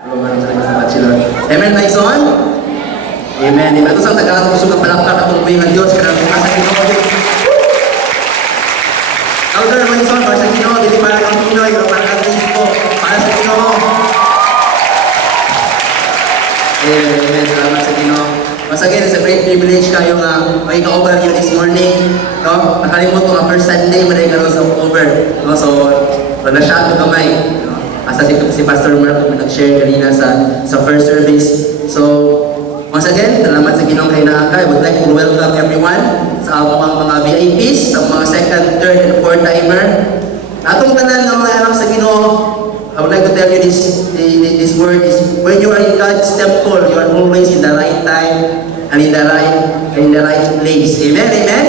Amen, Tyson? Amen. Ito sa Tagalog, gusto ka palakpak at tungkuhin ng Diyos. Kaya kung nasa Ginoo. Elder Tyson, para sa Ginoo, hindi para kang Pinoy, para kang Kristo, para sa Ginoo. Amen. Salamat sa Ginoo. Once again, it's a great privilege kayo nga may ka-over you this morning. No? Nakalimot ko ang first Sunday, maray karoon sa October. No? So, na-shock ko kamay. Asa si Pastor Mark kung nag-share kanina sa first service. So, once again, salamat sa Ginong kay Naaka. I would like to welcome everyone sa mga VIPs, sa mga second, third, and fourth timer. Atong tanan ng mga anak sa Ginoo, I would like to tell you this word is when you are in God's temple, you are always in the right time and in the right place. Amen, amen.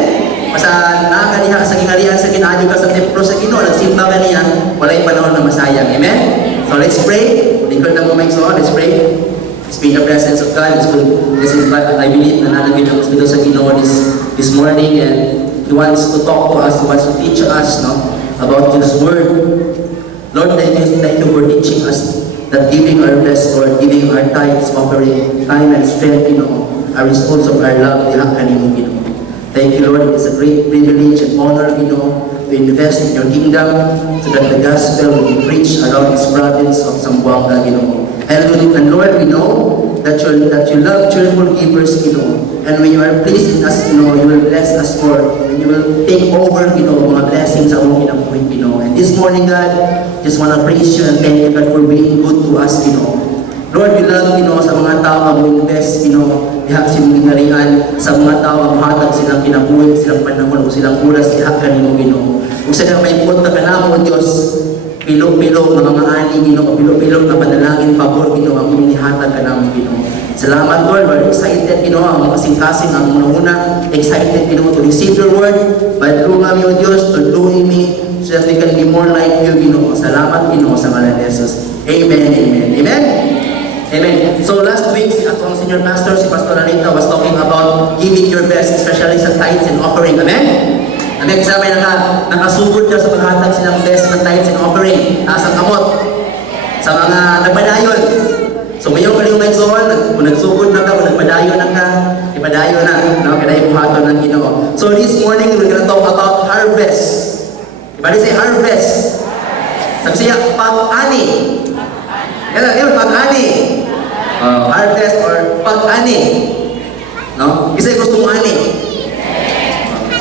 Basta nakakaniha sa kinarihan sa kinadyo ka sa templo sa Ginoo, nagsimba ka niya, wala'y panahon na masayang. Amen? So let's pray. Lingkod na mo may so, let's pray. Let's be in the presence of God. Let's go. This is what I believe na nanagin ang Espiritu sa Ginoo this morning, and He wants to talk to us, He wants to teach us about His Word. Lord, thank you for teaching us that giving our best, Lord, giving our tithes, offering time and strength, are response of our love, diha kanimo, Thank you, Lord. It's a great privilege and honor, to invest in your kingdom so that the gospel will be preached around this province of Zamboanga, And Lord, we know that you love cheerful givers, And when you are pleased in us, you will bless us more. And you will take over, mga blessings sa among kinabuhi, And this morning, God, just want to praise you and thank you, God, for being good to us, Lord, we love, sa mga tao ang invest, diha silang ginarian, sa mga tao ang hatag silang kinabuhi, silang panahon, o silang oras, diha kanimo, Kung sila may punta ka na mo, Diyos, pilo-pilo na mga ani, pilo-pilo na panalangin, pabor, ang inihatag ka namin, Salamat, Lord, we're excited, ang kasing-kasing, ang una-una, excited, to receive your word, but through kami, O Diyos, tulungan me, so that we can be more like you, Salamat, sa ngalan ni Jesus. Amen, amen, amen. Amen. So last week, ang senior pastor, si Pastor Anita, was talking about giving your best, especially sa tithes and offering. Amen? Amen. Kasi may nakasugod ka sa paghatag silang best ng tithes and offering. Sa kamot. Sa mga nagpadayon. So mayroon ka rin may zoon, kung nagsugod na ka, kung nagpadayon na ka, ipadayon na. Kaya ibuhaton ng Ginoo. So this morning, we're gonna talk about harvest. Everybody say harvest. Sabi siya, pag-ani. Yan, pag-ani. Harvest or pag-ani. Isa gusto mo ani.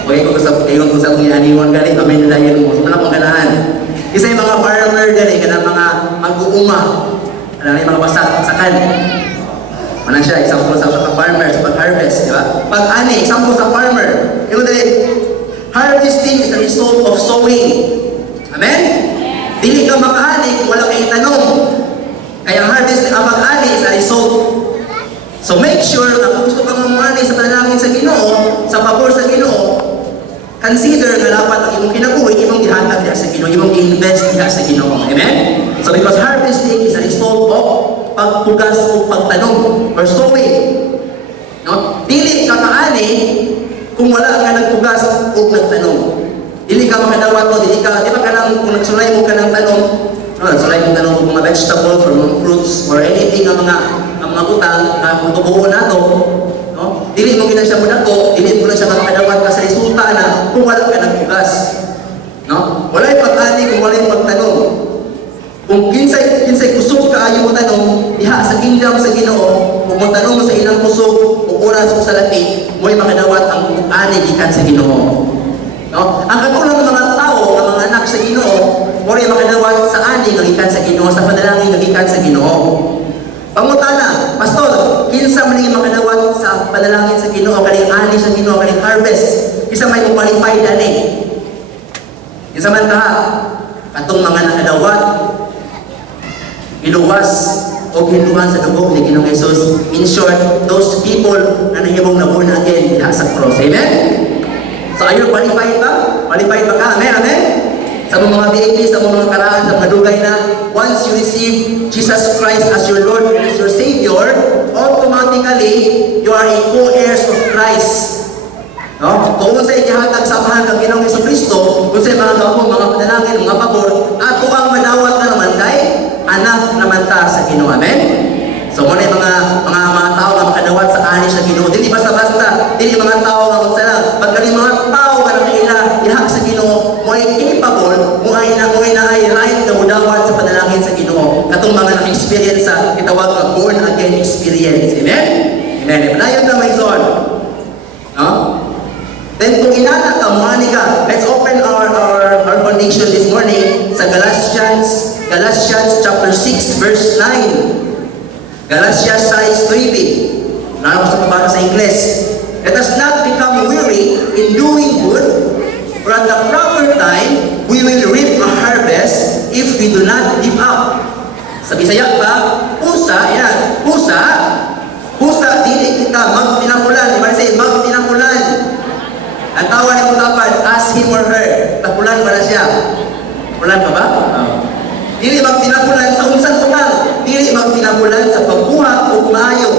Okay, kung gusto mong i-aniwan galing, kami nila yan mo. Wala pang ganahan. Isa yung mga farmer galing, mga mag-uuma. Yung mga basak-sakan. Manang siya, example sa farmer, sa pag-harvest, di ba? Pag-ani, example sa farmer. Yung dali, harvesting is the result of sowing. Amen? Dili ka maka-ani kung wala kang itanong. Kaya harvest ang pag-ani is a result. So make sure na kung gusto kang mamani sa panalangin sa Ginoo, sa pabor sa Ginoo, consider na dapat ang imong kinabuhi, imong gihatag diha sa Ginoo, imong invest diha sa Ginoo. Amen? So because harvesting is a result of pagtugas o pagtanong or sowing. Dili ka maani kung wala ka nagtugas o nagtanong. Dili ka makadawat o dili ka, di ba ka nang, kung nagsulay mo ka ng tanong, nagsulay mo tanong kung mga vegetable or mga fruits or anything ang mga utang na matubuo na to, dili mo gina siya mo dako, dili mo na siya makadawat ka sa resulta na kung wala ka nagtugas. Wala yung pag-ani kung wala yung pagtanong. Kung kinsay kusog ka ayaw mo tanong, diha sa kingdom sa Ginoo, kung mo tanong sa ilang kusog, o oras o sa lati, mo'y makadawat ang ani gikan sa Ginoo. Ang katulong ng mga tao, ng mga anak sa Ginoo, mo'y makadawat sa ani gikan sa Ginoo, sa panalangin gikan sa Ginoo. Pangutana, Pastor, kinsa man yung makadawat sa panalangin sa Ginoo, kaning ani sa Ginoo, kaning harvest, isa may qualified ani. Kinsa man ka, katong mga nakadawat, iluwas o hinduhan sa dugo ni Ginoong Jesus. In short, those people na nahimong na born again diha sa cross. Amen? So are you qualified ba? Qualified ba ka? Amen? Amen? Sa mga VIP, sa mga karaan, sa madugay na, once you receive Jesus Christ as your Lord and as your Savior, automatically, you are a co-heirs of Christ. Kung sa ikihatag samahan ng Ginoong Jesucristo, kung sa mga gawang, mga panalangin, mga pabor, ato ang manawat na naman kay anak naman ta sa Ginoo. Amen? foundation this morning sa Galatians chapter 6 verse 9. Galatians 6:9. Naroon sa pabasa sa Ingles. Let us not become weary in doing good, for at the proper time we will reap a harvest if we do not give up. Sa Bisaya pa, pusa, yan, pusa, dili kita magpinakulan. Di ba say, magpinakulan. Ang tawa ni Mutapan, ask him or her, takulan ba na siya? Kulan pa ba? Dili magpinakulan sa unsan utang, dili magpinakulan sa pagbuhat o maayo.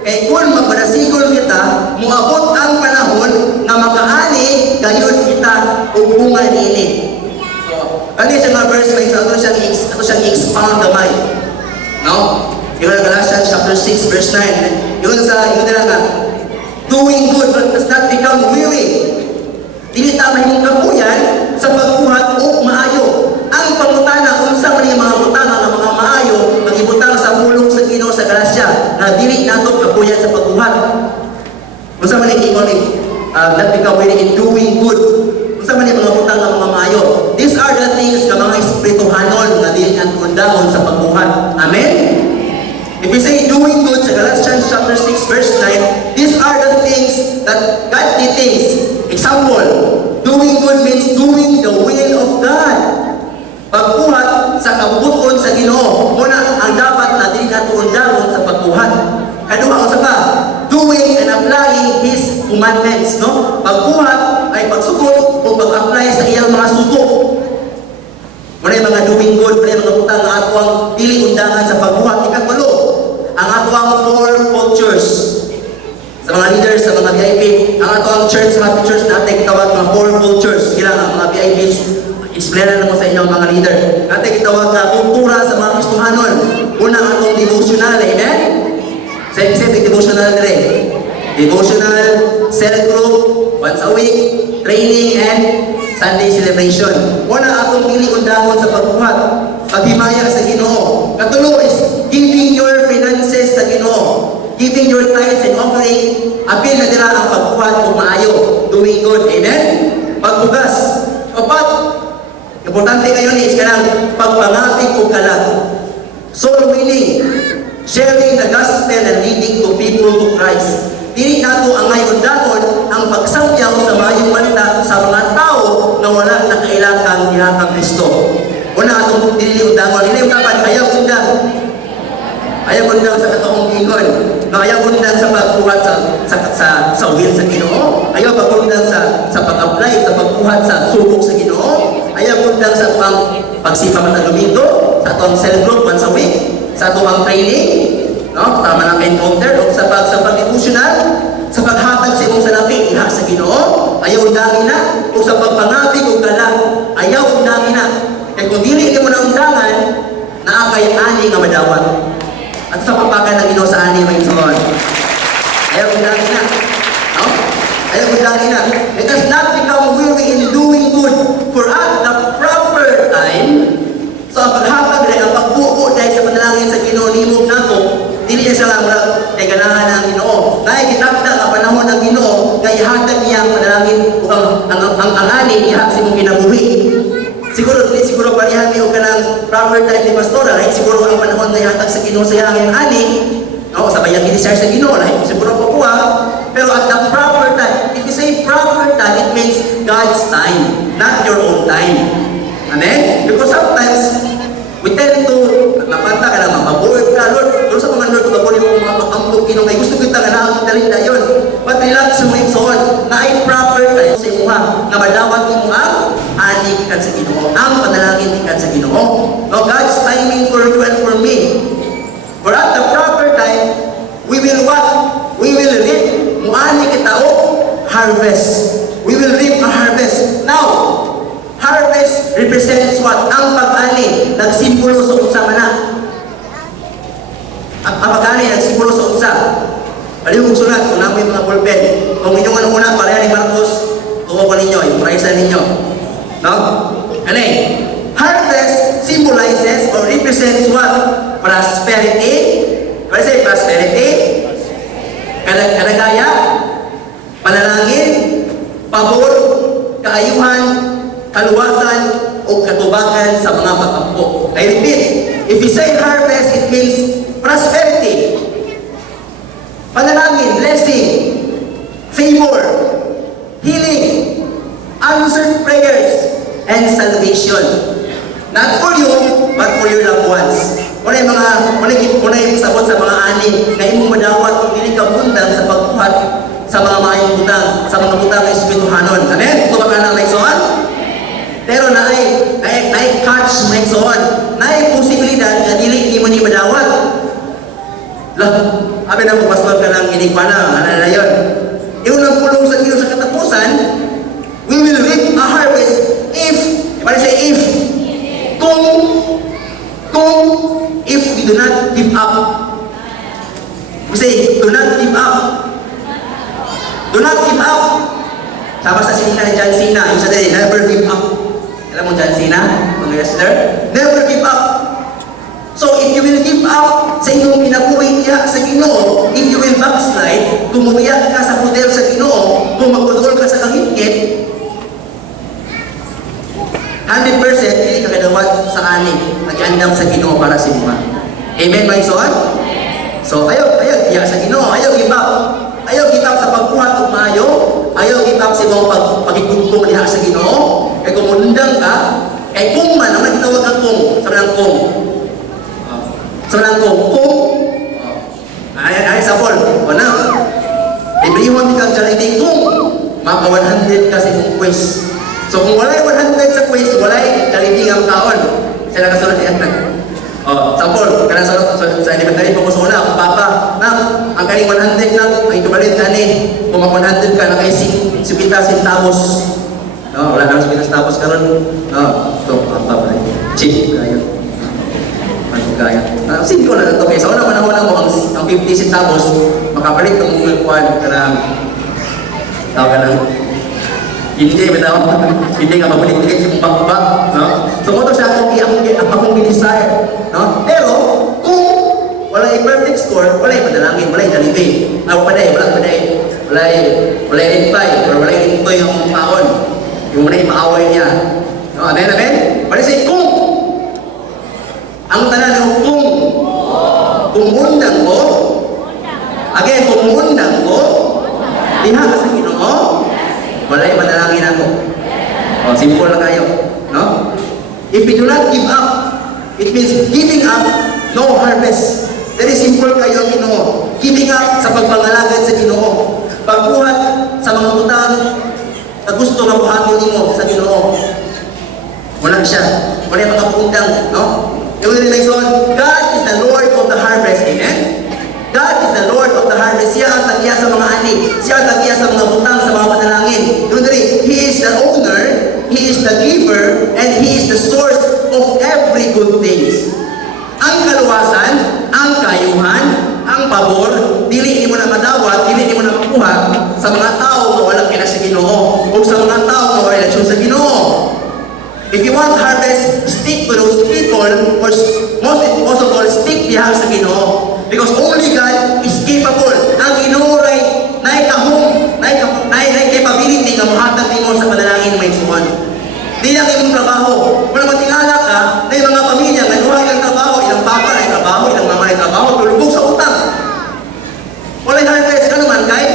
Kaya kung magpanasigol kita, muabot ang panahon na makaani, gayon kita ubungan nini. Kani siya nga verse may ato siyang expound gamay. No? Yung Galatians chapter 6 verse 9. Yun nila nga, doing good does not become weary. Dili ta mahimong kapuyan sa pagbuhat o maayo. Ang pangutana unsa man yung mga utana nga mga maayo magibutang sa pulong sa Ginoo sa grasya na dili nato kapuyan sa pagbuhat. Unsa man yung not become weary in doing good. Unsa man yung mga utang nga mga maayo. These are the things nga mga espirituhanon nga dili nato undahon sa pagbuhat. Amen. If we say doing good sa Galatians chapter 6 verse 9, these are the things that godly things. Example, doing good means doing the will of God. Pagbuhat sa kabuton sa Ginoo, muna ang dapat na dili nato undahon sa pagbuhat. Kaduha usa pa, doing and applying His commandments, no? Pagbuhat ay pagsugot o pag-apply sa iyang mga sugo. Muna yung mga doing good, muna yung mga utang na ato ang dili undangan sa pagbuhat. Ikatulo, ang ato ang four cultures. Sa mga leaders, sa mga VIP, ang ato ang church, happy church natin kitawag mga four cultures. Kailangan ang mga VIPs, explain na mo sa inyo mga leader. Natin kitawag na kultura sa mga Kristohanon. Una ang atong devotional, amen? Sa devotional na rin. Devotional, cell group, once a week, training, and Sunday celebration. Una atong pili undahon sa pagbuhat, paghimaya sa Ginoo. Katulo is giving your finances sa Ginoo. Giving your tithes and offering, apil na nila ang pagbuhat o maayo. Doing good. Amen? Pagbugas. Kapat, importante kayo ni is kanang pagpangapig o kalag. Soul winning. Sharing the gospel and leading to people to Christ. Dili nato ang ngayon dahon ang pagsangyaw sa mayong balita sa mga tao na wala na kailangang ihakang Kristo. Una atong dili undang, dili undang ayaw undang. Ayaw undang sa kataong ingon. Ayaw undang sa pagbuhat sa will sa Ginoo. Ayaw pagundang sa pag-apply sa pagbuhat sa subok sa Ginoo. Ayaw undang sa pagsipa ng Domingo, sa atong cell group once a week, sa atong training. No, tama lang encounter o sa pag-devotional, sa paghatag sa imong salapi iha sa Ginoo, ayaw undangin na o sa pagpangapig o galang, ayaw undangin na. Kaya kung dili mo na undangan, naakay ani nga madawat. At sa papagan ng Ginoo sa ani may soon. Ayaw undangin na. No? Ayaw undangin na. It does not become weary in doing good, for at the proper time. So ang paghatag rin, ang pagbuo dahil sa panalangin sa Ginoo nimog nato, dili siya lang kay ganahan ng Ginoo. Dahil kitapda ang panahon ng Ginoo, kay ihatag niya ang panalangin o ang ani niya sa imong kinabuhi. Siguro parihan niyo ka ng proper time ni pastora, right? Siguro ang panahon na ihatag sa Ginoo sa iyang ani, no, sa bayang ginisar sa Ginoo, right? Siguro po kuha. Pero at the proper time, if you say proper time, it means God's time, not your own time. Amen? Because sometimes, we tend to, napanta ka na, maboard ka, Lord, kung sa mga Lord, kung mo mga pag-ambog Ginoo, may gusto kita ka na akong talin na yun. But relax mo yung soon, na ay proper time sa imuha, na madawat mo ang ani ikan sa Ginoo, ang panalangin ikan sa Ginoo. No, God's timing for you and for me. For at the proper time, we will what? We will reap, muani kita o harvest. We will reap a harvest. Now, harvest represents what? Ang pag-ani, nagsimbolo sa unsa man na. Ang pag-ani, nagsimbolo sa unsa. Paliw kong sulat, kung namoy mga pulpen. Kung inyong ano una, pareha ni Marcos, tuwa ko ninyo, yung praisan ninyo. No? Ano harvest symbolizes or represents what? Prosperity. What is it? Prosperity. Kalagaya. Panalangin. Pabor. Kaayuhan. Kaluwasan o o katubagan sa mga pagkampo. I repeat, if you say harvest, it means prosperity, panalangin, blessing, favor, healing, answered prayers, and salvation. Not for you, but for your loved ones. Muna yung sabot sa mga ani na imong madawat kung dili ka bundang sa pagbuhat sa mga maayong butang, sa mga butang ng Espirituhanon. Amen? Ito ba ka ng Maigsoon? Pero naay catch Maigsoon. Naay posibilidad na dili mo ni madawat. Lah, abi na mo pastor ka ng inikwana, ano na yun? Yung nagpulong sa Diyos sa katapusan, we will reap a harvest if, if we do not give up. We say, do not give up. Do not give up. Sama sa sinika ni John Cena, yung sa day, never give up. Alam mo John Cena, mga wrestler? Never give up. So if you will give up sa inyong pinabuhay niya sa Ginoo, if you will backslide, tumumiyak ka sa poder sa Ginoo, kung magpudol ka sa kahingkit, 100% hindi ka kadawat sa ani, nag-iandam sa Ginoo para sa imuha. Amen, Maigsoon? So ayaw iya sa Ginoo, ayaw give up. Ayaw give up sa pagbuhat ug maayo, ayaw give up sa imong pagigugtong diha sa Ginoo. Kay kung mundang ka, kay kung man ang gitawag ang kung, sa manang kung. Sa manang kung, ay sabol, wala. Ibrihon di kang charity kung maka 100 kasi kung quiz. So kung walay 100 sa quiz, walay charity ang taon. Siya nakasunod yan. Sabol, kanang sa elementary po ko sa una, kung papa, ang kaning 100 lang, ay tumalit ani. Kung mag 100 ka, nakay 50 centavos. No, wala naman 50 centavos karon. So, papa pa rin. Cheap kayo. Kaya. Simple na ito. Sa una mo, ang 50 centavos, makapalit ng mga kuwan ka ng tawag ka ng hindi ka mabalik-balik yung bakba, no? So, ito siya akong desire, no? Pero, kung wala yung perfect score, wala yung madalangin, wala yung jalibay. Wala yung reply, or wala yung ito yung taon. Yung wala yung maaway niya. No? Amen? Wala siya kung. Ang tanan ng kung undang ko, again, kung undang ko, diha ka sa Ginoo, wala yung manalangin ako. Simple lang kayo. No? If we do not give up, it means giving up, no harvest. Very simple kayo, Ginoo. Giving up sa pagpangalagad sa Ginoo. Pagbuhat sa mga utang na gusto nga buhaton nimo sa Ginoo. Wala siya. Wala yung makapundang, no? Yung realization, God is the Lord of the harvest. Amen? God is the Lord of the harvest. Siya ang tagiya sa mga ani. Siya ang tagiya sa mga butang, sa mga panalangin. Yung dali, He is the owner, He is the giver, and He is the source of every good things. Ang kaluwasan, ang kayuhan, ang pabor, dili mo na madawat, dili mo na makuha sa mga tao na walang kina sa Ginoo o sa mga tao na walang relasyon sa Ginoo. If you want harvest, stick to those people, or most of all, stick diha sa Ginoo. Because only God is capable. Ang Ginoo ay kahong, ay capability nga mahatag nimo sa panalangin may suman. Di lang imong trabaho. Wala matingala ka na yung mga pamilya na duha ang trabaho, ilang papa na trabaho, ilang mama na trabaho, tulubog sa utang. Wala harvest ka naman kay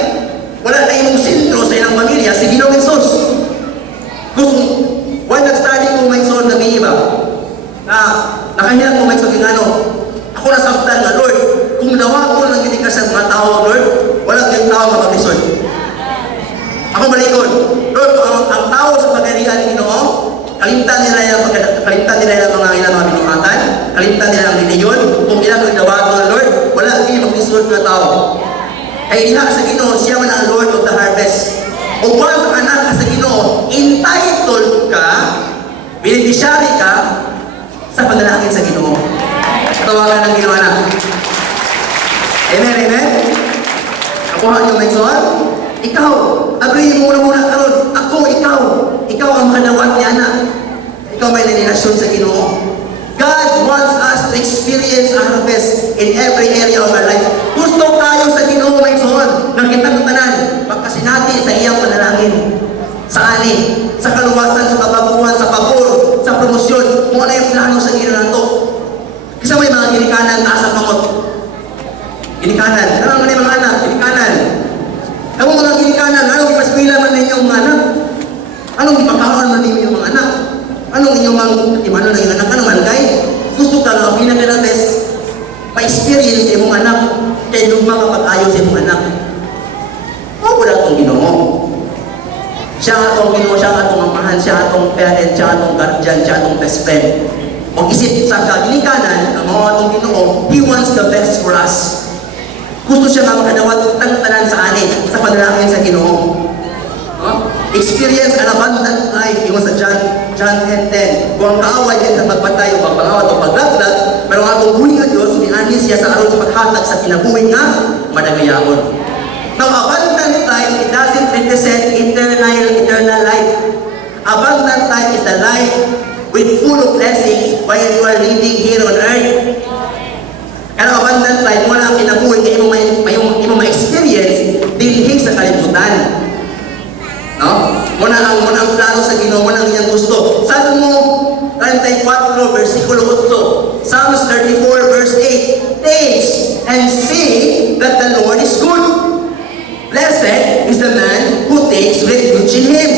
wala na imong sentro sa ilang pamilya si Ginoong Hesus. Gusto why nag-study ko may son na may iba? Nakahilang ko may son ano? Ako nasaktan na, Lord, kung nawa ko lang hindi ka sa mga tao, Lord, walang yung tao mapag-lison. Ako malikod, Lord, ang tao sa pagkalihan ni Ginoo, kalimtan nila yung mga ilang mga binuhatan, kalimtan nila ang reliyon, kung ilang nagdawaton, Lord, wala yung mag-lison na tao. Kaya diha sa Ginoo, siya man ang Lord of the harvest. O kung sa anak ka sa Ginoo, entitled ka, beneficiary ka sa panalangin sa Ginoo. Tawagan ng Ginoo anak. Amen, amen? Nakuha niyo may soal? Ikaw, agree mo muna karon. Ako, ikaw ang makadawat niya anak. Ikaw may nirelasyon sa Ginoo. God wants us to experience a harvest in every area of our life. Gusto tayo sa Ginoo may soal. Nakita ng tanan, pagkasinati sa iyang panalangin. Sa ani, sa kaluwasan, sa kabaguhan, sa pabor, sa ang ginanato. Kasi may mga ginikanan, taas ang kamot. Ginikanan. Karang mga mga anak, ginikanan. Kamu mga ginikanan, anong ipaskwila man ninyo mga anak? Anong ipakawan man ninyo mga anak? Anong inyong mga imano na yung anak? Anong angay? Gusto ka lang, pinagalates, pa-experience sa imong anak, kaya yung mga pag-ayos sa imong anak. O wala itong Ginoo. Siya atong Ginoo, siya atong amahan, siya atong parent, siya atong guardian, siya atong best friend. O isip sa kaginikanan, ang mga atong Ginoo, He wants the best for us. Gusto siya nga makadawat tanan sa anin, sa panalangin sa Ginoo. Experience an abundant life. Yung sa John 10:10. Kung ang kaaway din sa pagpatay o pagpangawat o paglaglag, pero ang atong buhay nga Diyos, nianis siya sa aron sa paghatag sa kinabuhi nga madagayahon. Now, abundant life, it doesn't represent eternal life. Abundant life is the life with full of blessings while you are living here on earth. Kaya abundant life, mo na ang kinabuhi kaya mo ma-experience dinhing sa kalibutan. No? Muna ang plano sa Ginoo, muna ang iyang gusto. Salmo 34, versikulo 8. Psalms 34, verse 8. Taste and see that the Lord is good. Blessed is the man who takes refuge in Him.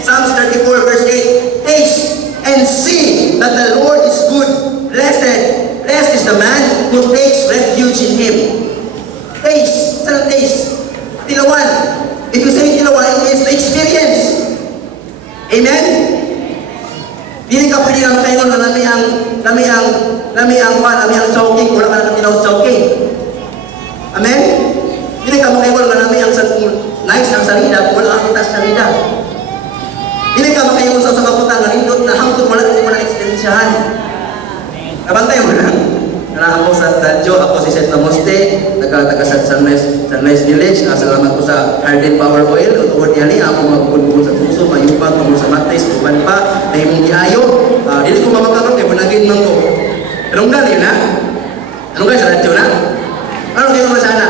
Psalms 34, verse 8. Taste and see that the Lord is good. Blessed is the man who takes refuge in Him. Taste. Saan ang taste? Tilawan. If you say tilawan, it means to experience. Amen? Dili ka pwede lang kayo na lami ang chowking, wala ka na katilaw sa chowking. Amen? Dili ka makayon na lami ang nice ang salida, wala ang kita sa salida. Dili ka makayon sa kaputan, nalindot na hangtod, wala ka na experiensyahan. Kabantay mo na. Ako sa radyo, ako si Seth Namoste, taga Sunrise Village. Salamat ko sa Harden Power Oil. Tuwad niya niya, ako magpupunod sa puso, mayupag, tumul sa matis, tuban pa, nahimong diayo. Dili ko mamakaroon, kaya punagin man ko. Anong gano'n na? Anong gano'n sa radyo na? Anong gano'n man sana?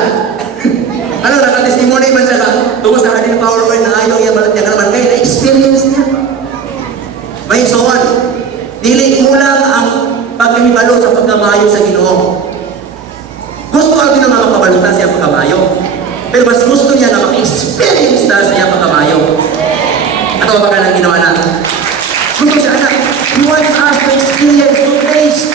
Ano, nakatestimony man siya ka? Tungkol sa Harden Power Oil, na ayaw niya malatya ka naman kayo, na-experience niya. May soan. Dili mo lang ang pagkimibalo sa pagkamayo sa Ginoo. Gusto ang Ginoo nga makabalutan siya pagkamayo. Pero mas gusto niya na maka-experience na siya pagkamayo. Ato ba ka ng ginawa na? Gusto siya na, He wants us to experience, to taste.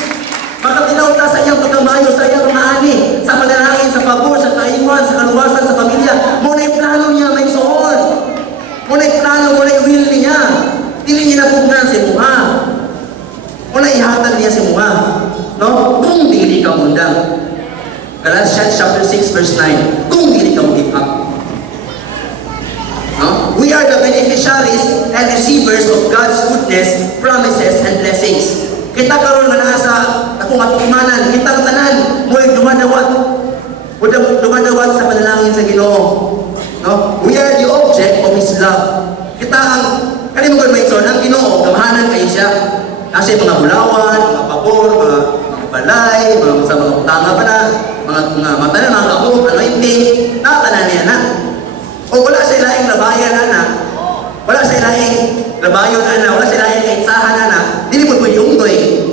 Makatinaw ta sa iyang pagkamayo, sa iyang mga ani, sa panalangin, sa pabor, sa kaiwan, sa kaluwasan, sa pamilya. Muna yung plano niya, may soon. Muna yung plano, muna yung will niya. Dili niya napugnan si Muha. Muna ihatag niya si Muha. No? Kung dili ka mundang. Galatians chapter 6 verse 9. Kung dili ka mag-give up. No? We are the beneficiaries and receivers of God's goodness, promises, and blessings. Kita karon nga naa sa akong atumanan, kita ang tanan mo dumadawat. Dumadawat sa panalangin sa Ginoo. No? We are the object of His love. Kita ang kanimo gud may ang Ginoo, gamahanan kayo siya. Kasi mga bulawan, mga pabor, mga balay, mga utanga pa na, mga mata na, mga kapot, anointing, nakatanan niya na. O wala sa ilaing labayan na, wala sa ilaing labayon na, wala sa ilaing kaitsahan na, hindi mo pwede unggoy.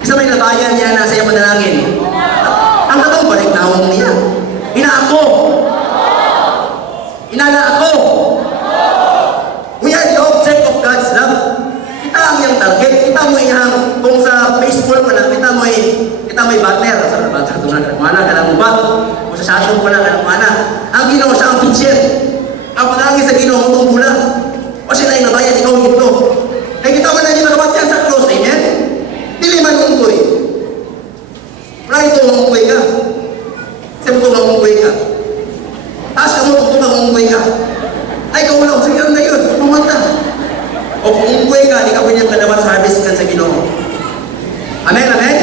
Isa may labayan niya na sa iyong manalangin. Ang katong balik naong niya. Ina ako. Inala ako. We are the object of God's love. Kita ang iyang target. Kita mo iyang, kung sa baseball pa na, kita mo batter. Sa batter ito na, mana ka lang ba? Kung sa shotgun pa na, ka mana. Ang Ginoo siya ang pitcher. Ang panangin sa Ginoo, itong bula. O sila yung nabayan, ikaw yung ito. Kaya kita mo na yung nagabat yan sa cross, amen? Dili man unggoy. Wala ito unggoy ka. Kasi mo ito unggoy ka. Taas ka mo ito unggoy ka. Ay, ikaw lang, sige na yun, pumanta. O kung unggoy ka, di ka pwede kadawat sa harvest ka sa Ginoo. Amen, amen?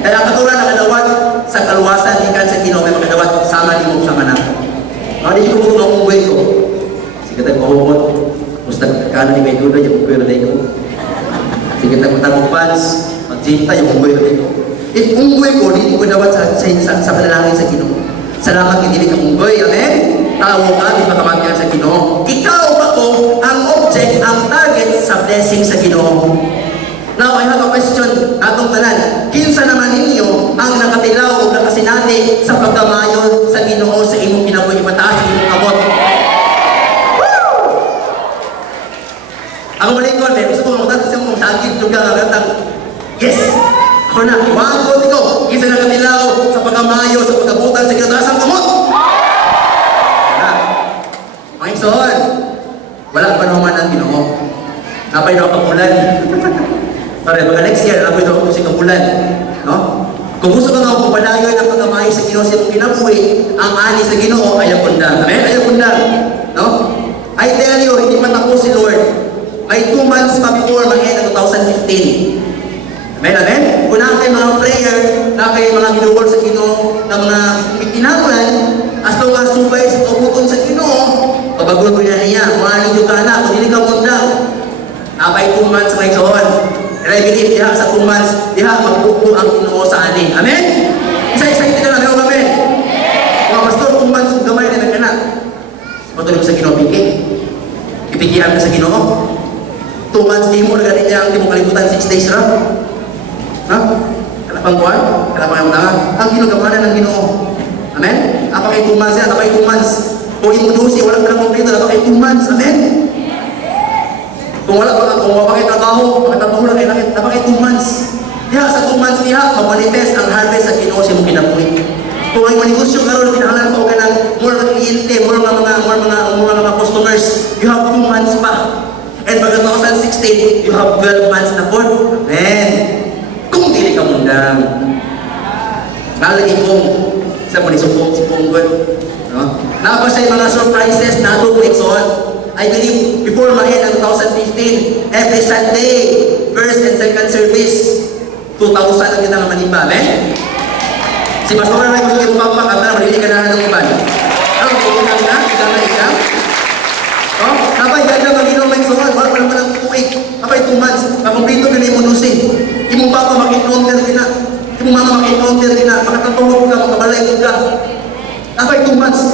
Dahil ang katuran na kadawat sa kaluwasan, ikan sa Ginoo, may makadawat, sama di mo sa manang. Di ko kung ang unggoy ko. Sige tayo mahukot. Gusto kanan ni may dulo, yung unggoy na ko. Sige tayo matagong pants, magsinta yung unggoy na ko. If unggoy ko, di ko dawat sa panalangin sa Ginoo. Salamat hindi ka unggoy, amen? Tao ka, di makamagyan sa Ginoo. Ikaw ba ko ang object, ang target sa blessing sa Ginoo? Now, I have a question atong tanan. Kinsa naman ninyo ang nakatilaw o nakasinati sa pagkamayo sa Ginoo sa imong kinabuhi ipataas sa imong kamot? Ako malikod, gusto ko magtatag sa mong sakit juga nga gatang. Yes! Ako na, iwagod ko. Kinsa nakatilaw sa pagkamayo sa pagkabutan sa kinataas ang kamot? Mga igsoon, wala pa naman ang Ginoo. Napay na kapulan. Para baka next year, napay na ako si kapulan. No? Kung gusto ka nga pupalayoy ng pagkamayo sa Ginoo sa imong kinabuhi, ang ani sa Ginoo ay apundang. Amen? Ay apundang. No? I tell you, hindi man tapos si Lord. May 2 months pa before mag-end ng 2015. Amen? Amen? Kung na kayo mga prayer, na kayo mga ginuwol sa Ginoo, na mga pitinangan, as long as subay sa tubuton sa Ginoo, pabagod ko niya, mga ninyo ka na, kung hindi ka mundang, napay 2 months may soon. And I believe, diha sa 2 months, diha magbuko ang Ginoo sa ani. Amen? Isa-excited na lang, amen? Mga pastor, 2 months, gamay na nagkana. Matulog sa Ginoo, piki. Ipikihan ka sa Ginoo. 2 months, di mo na ganit niya, hindi mo kalimutan, 6 days ra. Ha? Kalapang buwan? Kalapang yung tanga? Ang ginugamanan ng Ginoo. Amen? Apa kay 2 months yan? Apa kay 2 months? Kung imo dosi, walang tanong kompleto, apa kay 2 months? Amen? Kung wala pa kay trabaho, makatabaho lang kayo nakit, apa kay 2 months? Diha, sa 2 months diha, mamanifest ang harvest sa Ginoo sa imong kinabuhi. Kung ay manegosyo karon kinahanglan pa og kanang more mga kliyente, more mga customers, you have 2 months pa. And pag 2016, you have 12 months na po. Amen. Kung dili ka mundang, nalagi kong sa panisupong si Punggol. No? Napasya yung mga surprises na ito po iksoon. I believe before ma-end ang 2015, every Sunday, first and second service, 2,000 ang kita naman iba. Amen? Si Pastor na gusto yung papa, kata na malili ka na ng iba. Ang kailangan na, ikaw na ikaw. Oh, kapay ganda mag-inom may suwan, wala pa naman ang tuig. Kapay 2 months, kakomplito ka na yung munusin. Imong papa mag-encounter din na. Imong mama mag-encounter din na. Pagkatapong ka, magkabalay ka. Kapay 2 months.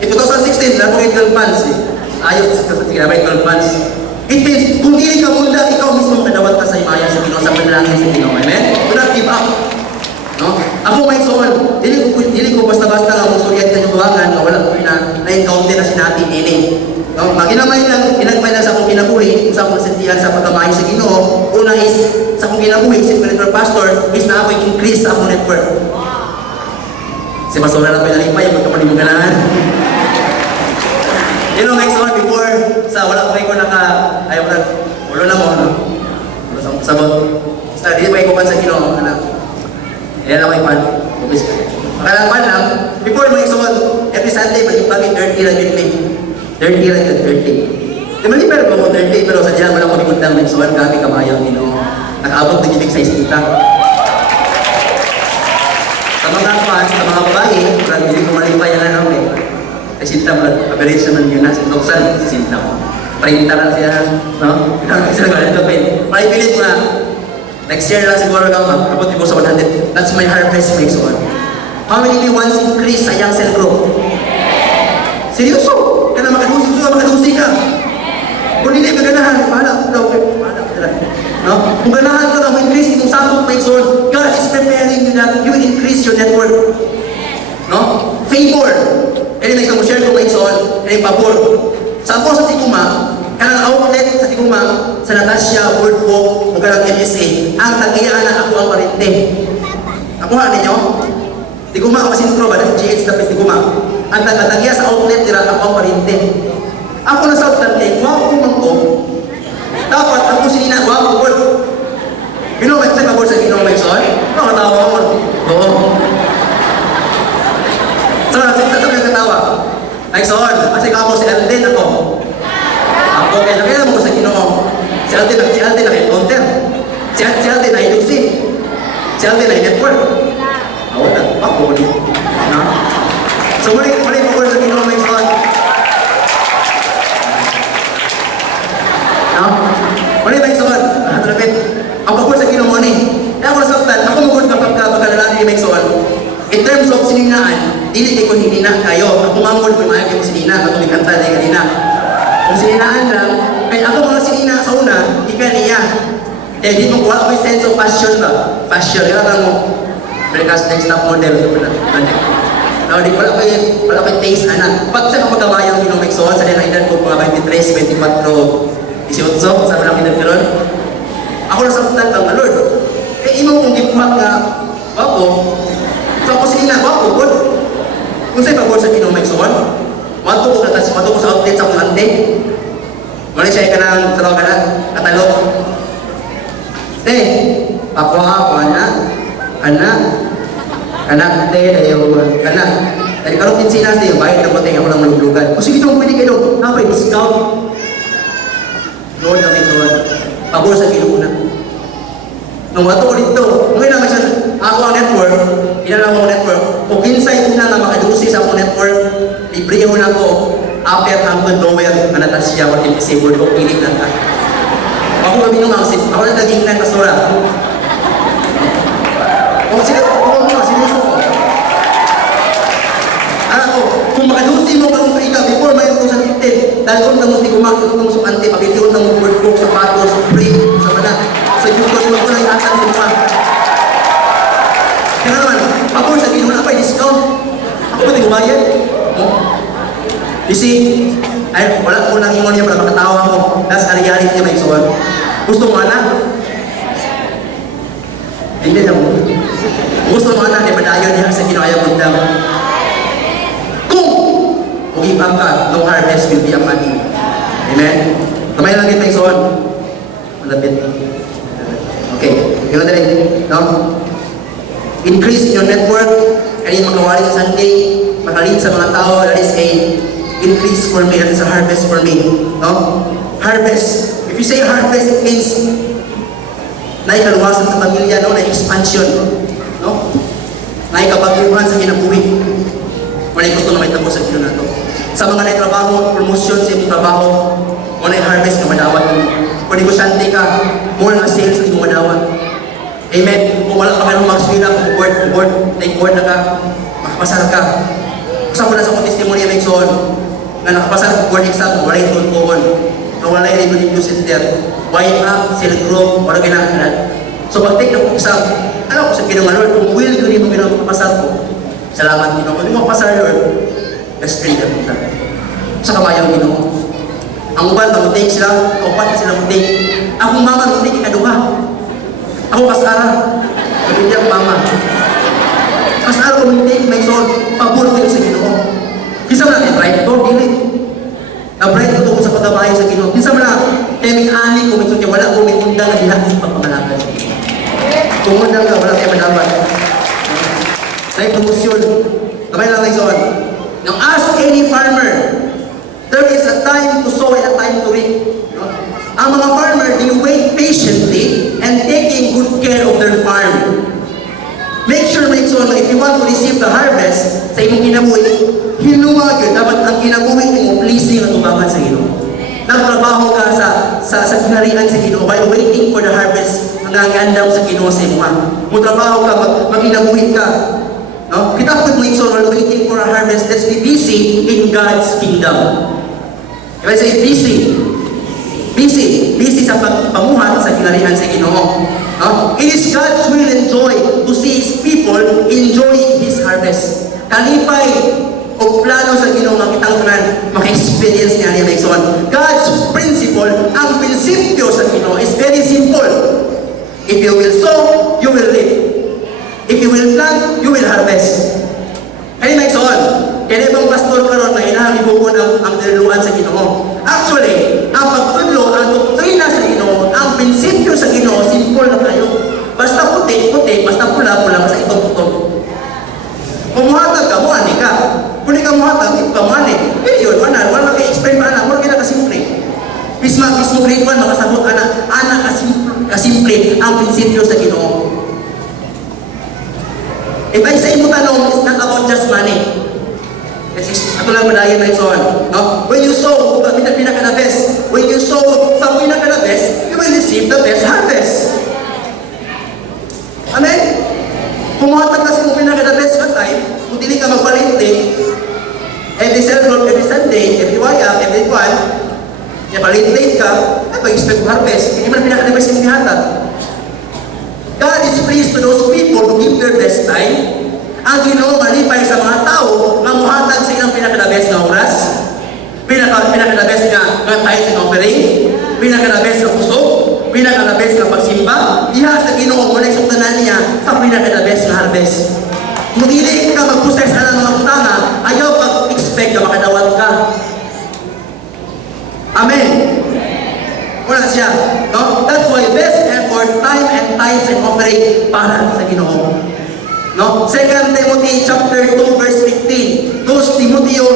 In 2016, napagay 12 months eh. Ayos, sige, napagay 12 months. It means, kung hindi ka munda, ikaw mismo kadawat ka sa imaya sa Ginoo, sa panalangin sa Ginoo. Amen? Do not give up. No? Ako may soon, dili ko basta-basta nga mong suryat na yung buwangan na wala ko na-encounter na sinati nini. No? Maginamay lang, ginagmay lang sa akong kinabuhi, sa akong sentihan sa pagkamayo sa Ginoo. Una is, sa akong kinabuhi, si Spiritual Pastor, is na ako increase sa akong network. Si Pastor na lang pinalipay, yung magkapanin yung ganahan. You know, next one, before, sa wala ko kayo ayaw na, ulo na mo, no? Sabot. Basta, di ba ikupan sa Ginoo, anak? Yan ako ipan. Makalaman lang, before mga isuod, every Sunday, maging 30 lang yun, 30 lang yun, 30. Di ba pero ko 30, pero sa diyan, wala ko nikundang mga isuod, kami kamayaw, nag-abot na gibig sa isita. Sa mga fans, sa mga babae, parang hindi ko malipay yan na namin. Kasi sinta mo, average naman yun na, sintuksan, sinta mo. Parinta lang siya, no? Kasi nagwalan ka pa yun. Palipilit mo na, next year lang siguro ka abot ko sa 100. That's my harvest makes on. How many of you wants increase sa young cell group? Seryoso? Kaya makadusi ka. Kung hindi ka ganahan, pahala daw. No? Kung ganahan ka daw, increase itong sakot makes on. God is preparing you that you will increase your network. No? Favor. Kaya may isang share ko makes on. Kaya pabor. Sa ako sa Tiguma, kanang outlet sa Tiguma, sa Natasha, World Book, o kanang MSA, ang tagiyaan na ako ang parente. Nakuha ninyo? Tiguma ang masintro ba? Sa GH na Tiguma. Ang tagiya sa outlet, tira ako ang parente. Ako na sa outlet, wow, kumang ko. Dapat, ako sinina, wow, Lord. You know, may pabor sa Ginoo, may son? Ano, katawa mo? Oo. Sabi ang katawa. Ay, son, kasi kako si Alden ako. Ako, kaya nakita mo ko sa Ginoo. Si Alden naka-encounter. Si Alden na-ilusi. Si Alden na-network. Wala, ako ulit. So, muli po sa Ginoo, may son. Muli may son. Ang pagod sa Ginoo mo ni. Kaya ako nasaktan, ako magod kapag pagkalalaki may son. In terms of sininaan, dili ko hindi na kayo. Ako mangod kung maaari mo sinina, at tumikanta na yung kanina. Kung sininaan lang, Kaya ako mga sinina sa una, ika niya. Eh, di mo kuha ko yung sense of fashion ba? Fashion, kaya lang mo. Breakfast next top model. Now, di wala ko yung taste, anak. Pag sa kapagamayang Pinoy-Mexon, sa nila edad ko mga 23, 24, 18, sabi lang edad ko ron. Ako na sa putan bang, Lord, eh, imo kong gipumat nga, wapo, so ako sinina, wapo, good. Kung sa'yo pag-board sa Pinoy-Mexon, wato ko sa outlet sa akong ante. Mali siya ka ng saraw ka na, katalog. Eh, pakuha ako, anak, dayo, anak. Dari kalau kinsinas dayo, bayad na ko lang maluglugan. O sige, pwede kayo, napay discount. Lord na may kawan, pabor sa kinuna. Nung wato ko dito, ngayon naman siya, ako ang network, inalang ako network, kung kinsay ko na makadusi sa akong network, libre ko na ko, upper hanggang lower, manatas siya, what invisible ko, pilit lang ka. Ako kami nung ako na naging na kasura. Kung sinuso ko. Kung makadusi mo kung ikaw, before may ko sa titin, dahil kung tangos di kumakit kung sa ante, pabitiyon ng workbook, sapatos, free, sa mana. Sa Diyos ko, di ko lang iatan sa mga. Kaya naman, ako sa ginuna pa, discount. Ako ba di gumayad? You see, ay, wala ko lang ingon niya para makatawa mo. Tapos ari-ari niya may suwan. Gusto mo anak? Hindi na mo. Gusto mo anak, di padayon niya sa kinaya bundang. Kung mag-ibang ka, no harvest will be a money. Amen? Kamay lang kita yung suwan. Malapit. Okay. Yung na rin, no? Increase in your network. Kaya magkawali sa Sunday, makalin sa mga tao, that is a increase for me, that is a harvest for me. No? Harvest. If you say harvest, it means naikaluwasan sa pamilya, no? Na-expansion. No? Naikabaguhan sa kinabuhi. Manay gusto na may tapos sa kino na to. Sa mga naitrabaho, promotion sa iyong trabaho, mo na-harvest na madawat. Kung negosyante ka, more na sales na madawat. Amen. Kung wala ka mayroong mag-swila, kung board na ka, makapasar ka. Kasama na sa kong testimony ng Exxon, na nakapasar sa board exam, wala yung tuon. Na wala yung revenue center. Why up, sales group, wala kinakalat. So pag-take na kong exam, alam ko sa pinong Lord, kung will yun yung pinapapasar ko, salamat Ginoo. Kung di mo pasar Lord, let's pray na punta. Sa kabayang Ginoo. Ang uban, mag-take sila, kaupat na sila mag-take. Akong mama, mag-take ikaduha. Ako kasara. Hindi ako mama. Kasara ko mag-take, may soul. Pabor ko sa Ginoo. Kisa mo natin, right? Lord, dili. Na-bright ko sa pagkabayo sa Ginoo. Kisa mo na, teming ani ko, may wala ko, may undang na dihat sa pagpangalakan. Kung undang ka, wala kayo madapat. Sa promosyon, kamay lang na ison. Now, ask any farmer, there is a time to sow and a time to reap. No? Ang mga farmer, they wait patiently and taking good care of their farm. Make sure, make sure, if you want to receive the harvest sa imong kinabuhi, hinuwag yun. Dapat ang kinabuhi mo, pleasing at umaman sa Ginoo. Nagtrabaho ka sa kinarian sa Ginoo while waiting for the harvest hanggang andam sa Ginoo sa imo. Magtrabaho ka, magkinabuhi ka. No? Kita po mo ito, while waiting for a harvest, let's be busy in God's kingdom. If I say busy sa pamuhat sa kinarian sa Ginoo. No? It is God's will and joy to see His people enjoy His harvest. Kalipay o plano sa Ginoo nga kitang tanan maka-experience niya ni Maxon. God's principle, ang prinsipyo sa Ginoo is very simple. If you will sow, you will reap. If you will plant, you will harvest. Kaya Maxon, kaya ibang pastor karon na inahagibugon ang dinaluan sa Ginoo. Actually, ang pagtudlo, ang doktrina sa Ginoo, ang prinsipyo sa Ginoo, simple na kayo. Basta puti, basta pula, basta itong-itong. Kung muhatag ka, muhani ka. Kung di ka muhatag, ito ka muhani. Eh yun, wala ka-explain pa anak, wala ka kasimple. Mismo grade 1, makasabot anak kasimple ang prinsipyo sa Ginoo. If I say mo tanong, it's not about just money. Ako lang madayan na ito. No? When you sow, pinaka the best. When you sow sa pinaka the best, you will receive the best harvest. Amen? Kung muhatag kasi mo pinaka the best ka time, kung dili ka magpalinti, every cell group, every Sunday, every waya, every one, palinti ka, ihatag. God is pleased to those people who give their best time. Ang Ginoo malipay sa mga tao nga muhatag sa ilang pinaka-best na oras, pinaka-best nga time sa offering, pinaka-best na puso, pinaka-best na pagsimba. Diha sa Ginoo mo na isuktanan niya sa pinaka-best na harvest. Kung dili ka mag-process na ng mga utanga, ayaw pag-expect na makadawat ka. Amen. Wala siya. No? That's why best effort, time and tithes and offering para sa Ginoo. No? 2 Timothy chapter 2 verse 15. 2 Timoteo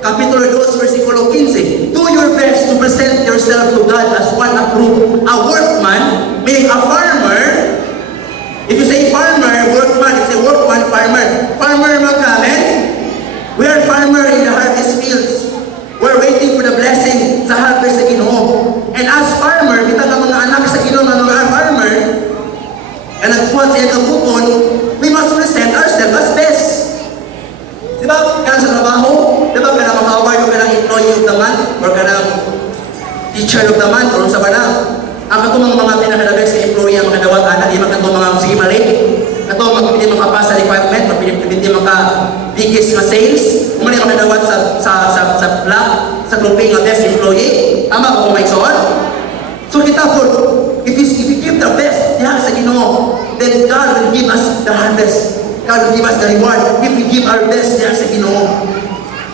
kapitulo 2 versikulo 15. Do your best to present yourself to God as one approved, a workman, meaning a farmer. If you say farmer, workman, it's a workman, farmer. Farmer magkamen. We are farmer in the harvest fields. We're waiting for the blessing sa harvest sa Ginoo. And as farmer, kita ng mga anak sa Ginoo na mga farmer, na nagpuhat sa iyang kabukon, we must present ourselves as best. Di ba? Kana sa trabaho, di ba? Kana mga award o kana employee of the month, or kana teacher of the month, or sa bana. Ang katong mga pinaka-best ka employee ang makadawat anak, di ba katong mga sige mali? Katong magpili makapas sa requirement, magpili maka-biggest na sales, umali makadawat sa black, sa trophy nga best employee. Tama ko kung may soon? So kita po, if we give the best, diha sa Ginoo, then God will give us the harvest. God will give us the reward if we give our best diha sa Ginoo.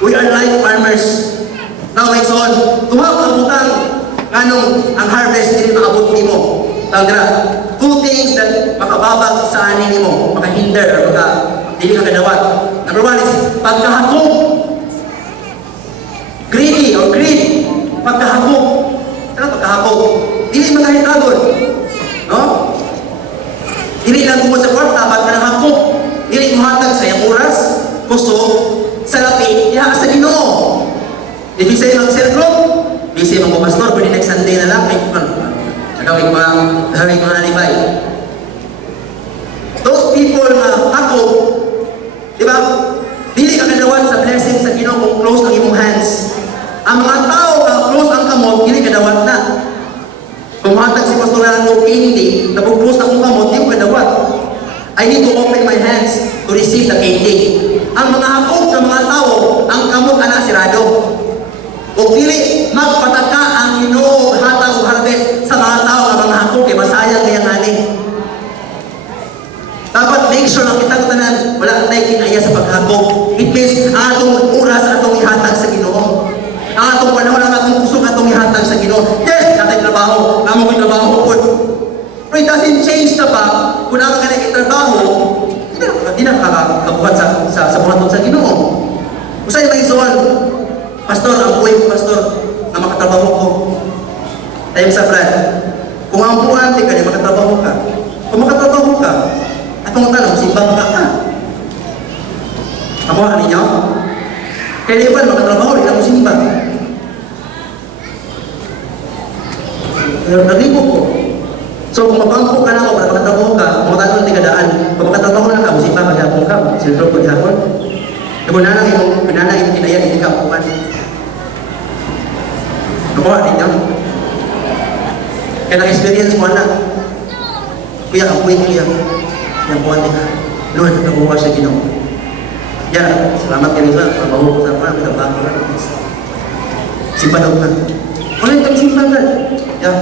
We are like farmers. Now may soon, tuhaw ang butang, kanong ang harvest dili maabot nimo. Tandra, two things that makababag sa ani nimo, makahinder or dili ka kadawat. Number one is pagkahakog. Greedy or greed. Pagkahakog. Ano pagkahakog? Dili magahitagon. No? Dili lang mo sa kwarta, pagkahakog. Dili mo hatag sa iyang oras, puso, sa lapi, diha sa Ginoo. If you say mag-cell group, busy mga pastor, pwede next Sunday na lang, nagawin ko na alibay. Those people na hakog, di ba? Dili ka kadawat sa blessing sa Ginoo kung close ang imong hands. Ang mga tao na close ang kamot, dili kadawat na. Kung hatag si Pastor Alan o candy, napag-close akong kamot, di ko kadawat. I need to open my hands to receive the candy. Ang mga hakog ng mga tao, ang kamot ana sirado. O dili magpataka ang Ginoo hatag o harvest sa mga tao nga mga hakog kay masayang kayang ani. Dapat make sure na kita tanan wala tay kinaya sa paghakog. It means ang atong oras atong ihatag sa Ginoo. Ang atong panahon ang atong puso atong ihatag sa Ginoo. Yes, natay trabaho, namo ko'y trabaho pud. But it doesn't change na ba kung ang kanang trabaho, hindi na kabuhat sa buhaton sa Ginoo. Usay may isuwan, Pastor, ang buhay ko, Pastor, na makatrabaho ko. Tayo sa Brad, kung ang buhante ka, makatrabaho ka. Kung makatrabaho ka, atong tanong, simbang ka. Ako, ano ninyo? Kaya di ba, makatrabaho, hindi na mo simbang. Naribo ko. So, kung mabangko ka na ako, para makatrabaho ka, kung makatrabaho na tigadaan, kung makatrabaho na ka, mo simbang, maghapon ka, silver ko dihapon. Kung nanang yung kinaya, hindi ka pukan. Nakuha ninyo? Kaya nag-experience mo na. Kuya, ang kuya, yung buwan din. Lord, nakuha siya Ginoo. Yan, salamat kayo sa trabaho ko sa mga trabaho ko. Simpa daw ka. Ulit kang simpa ka. Yan.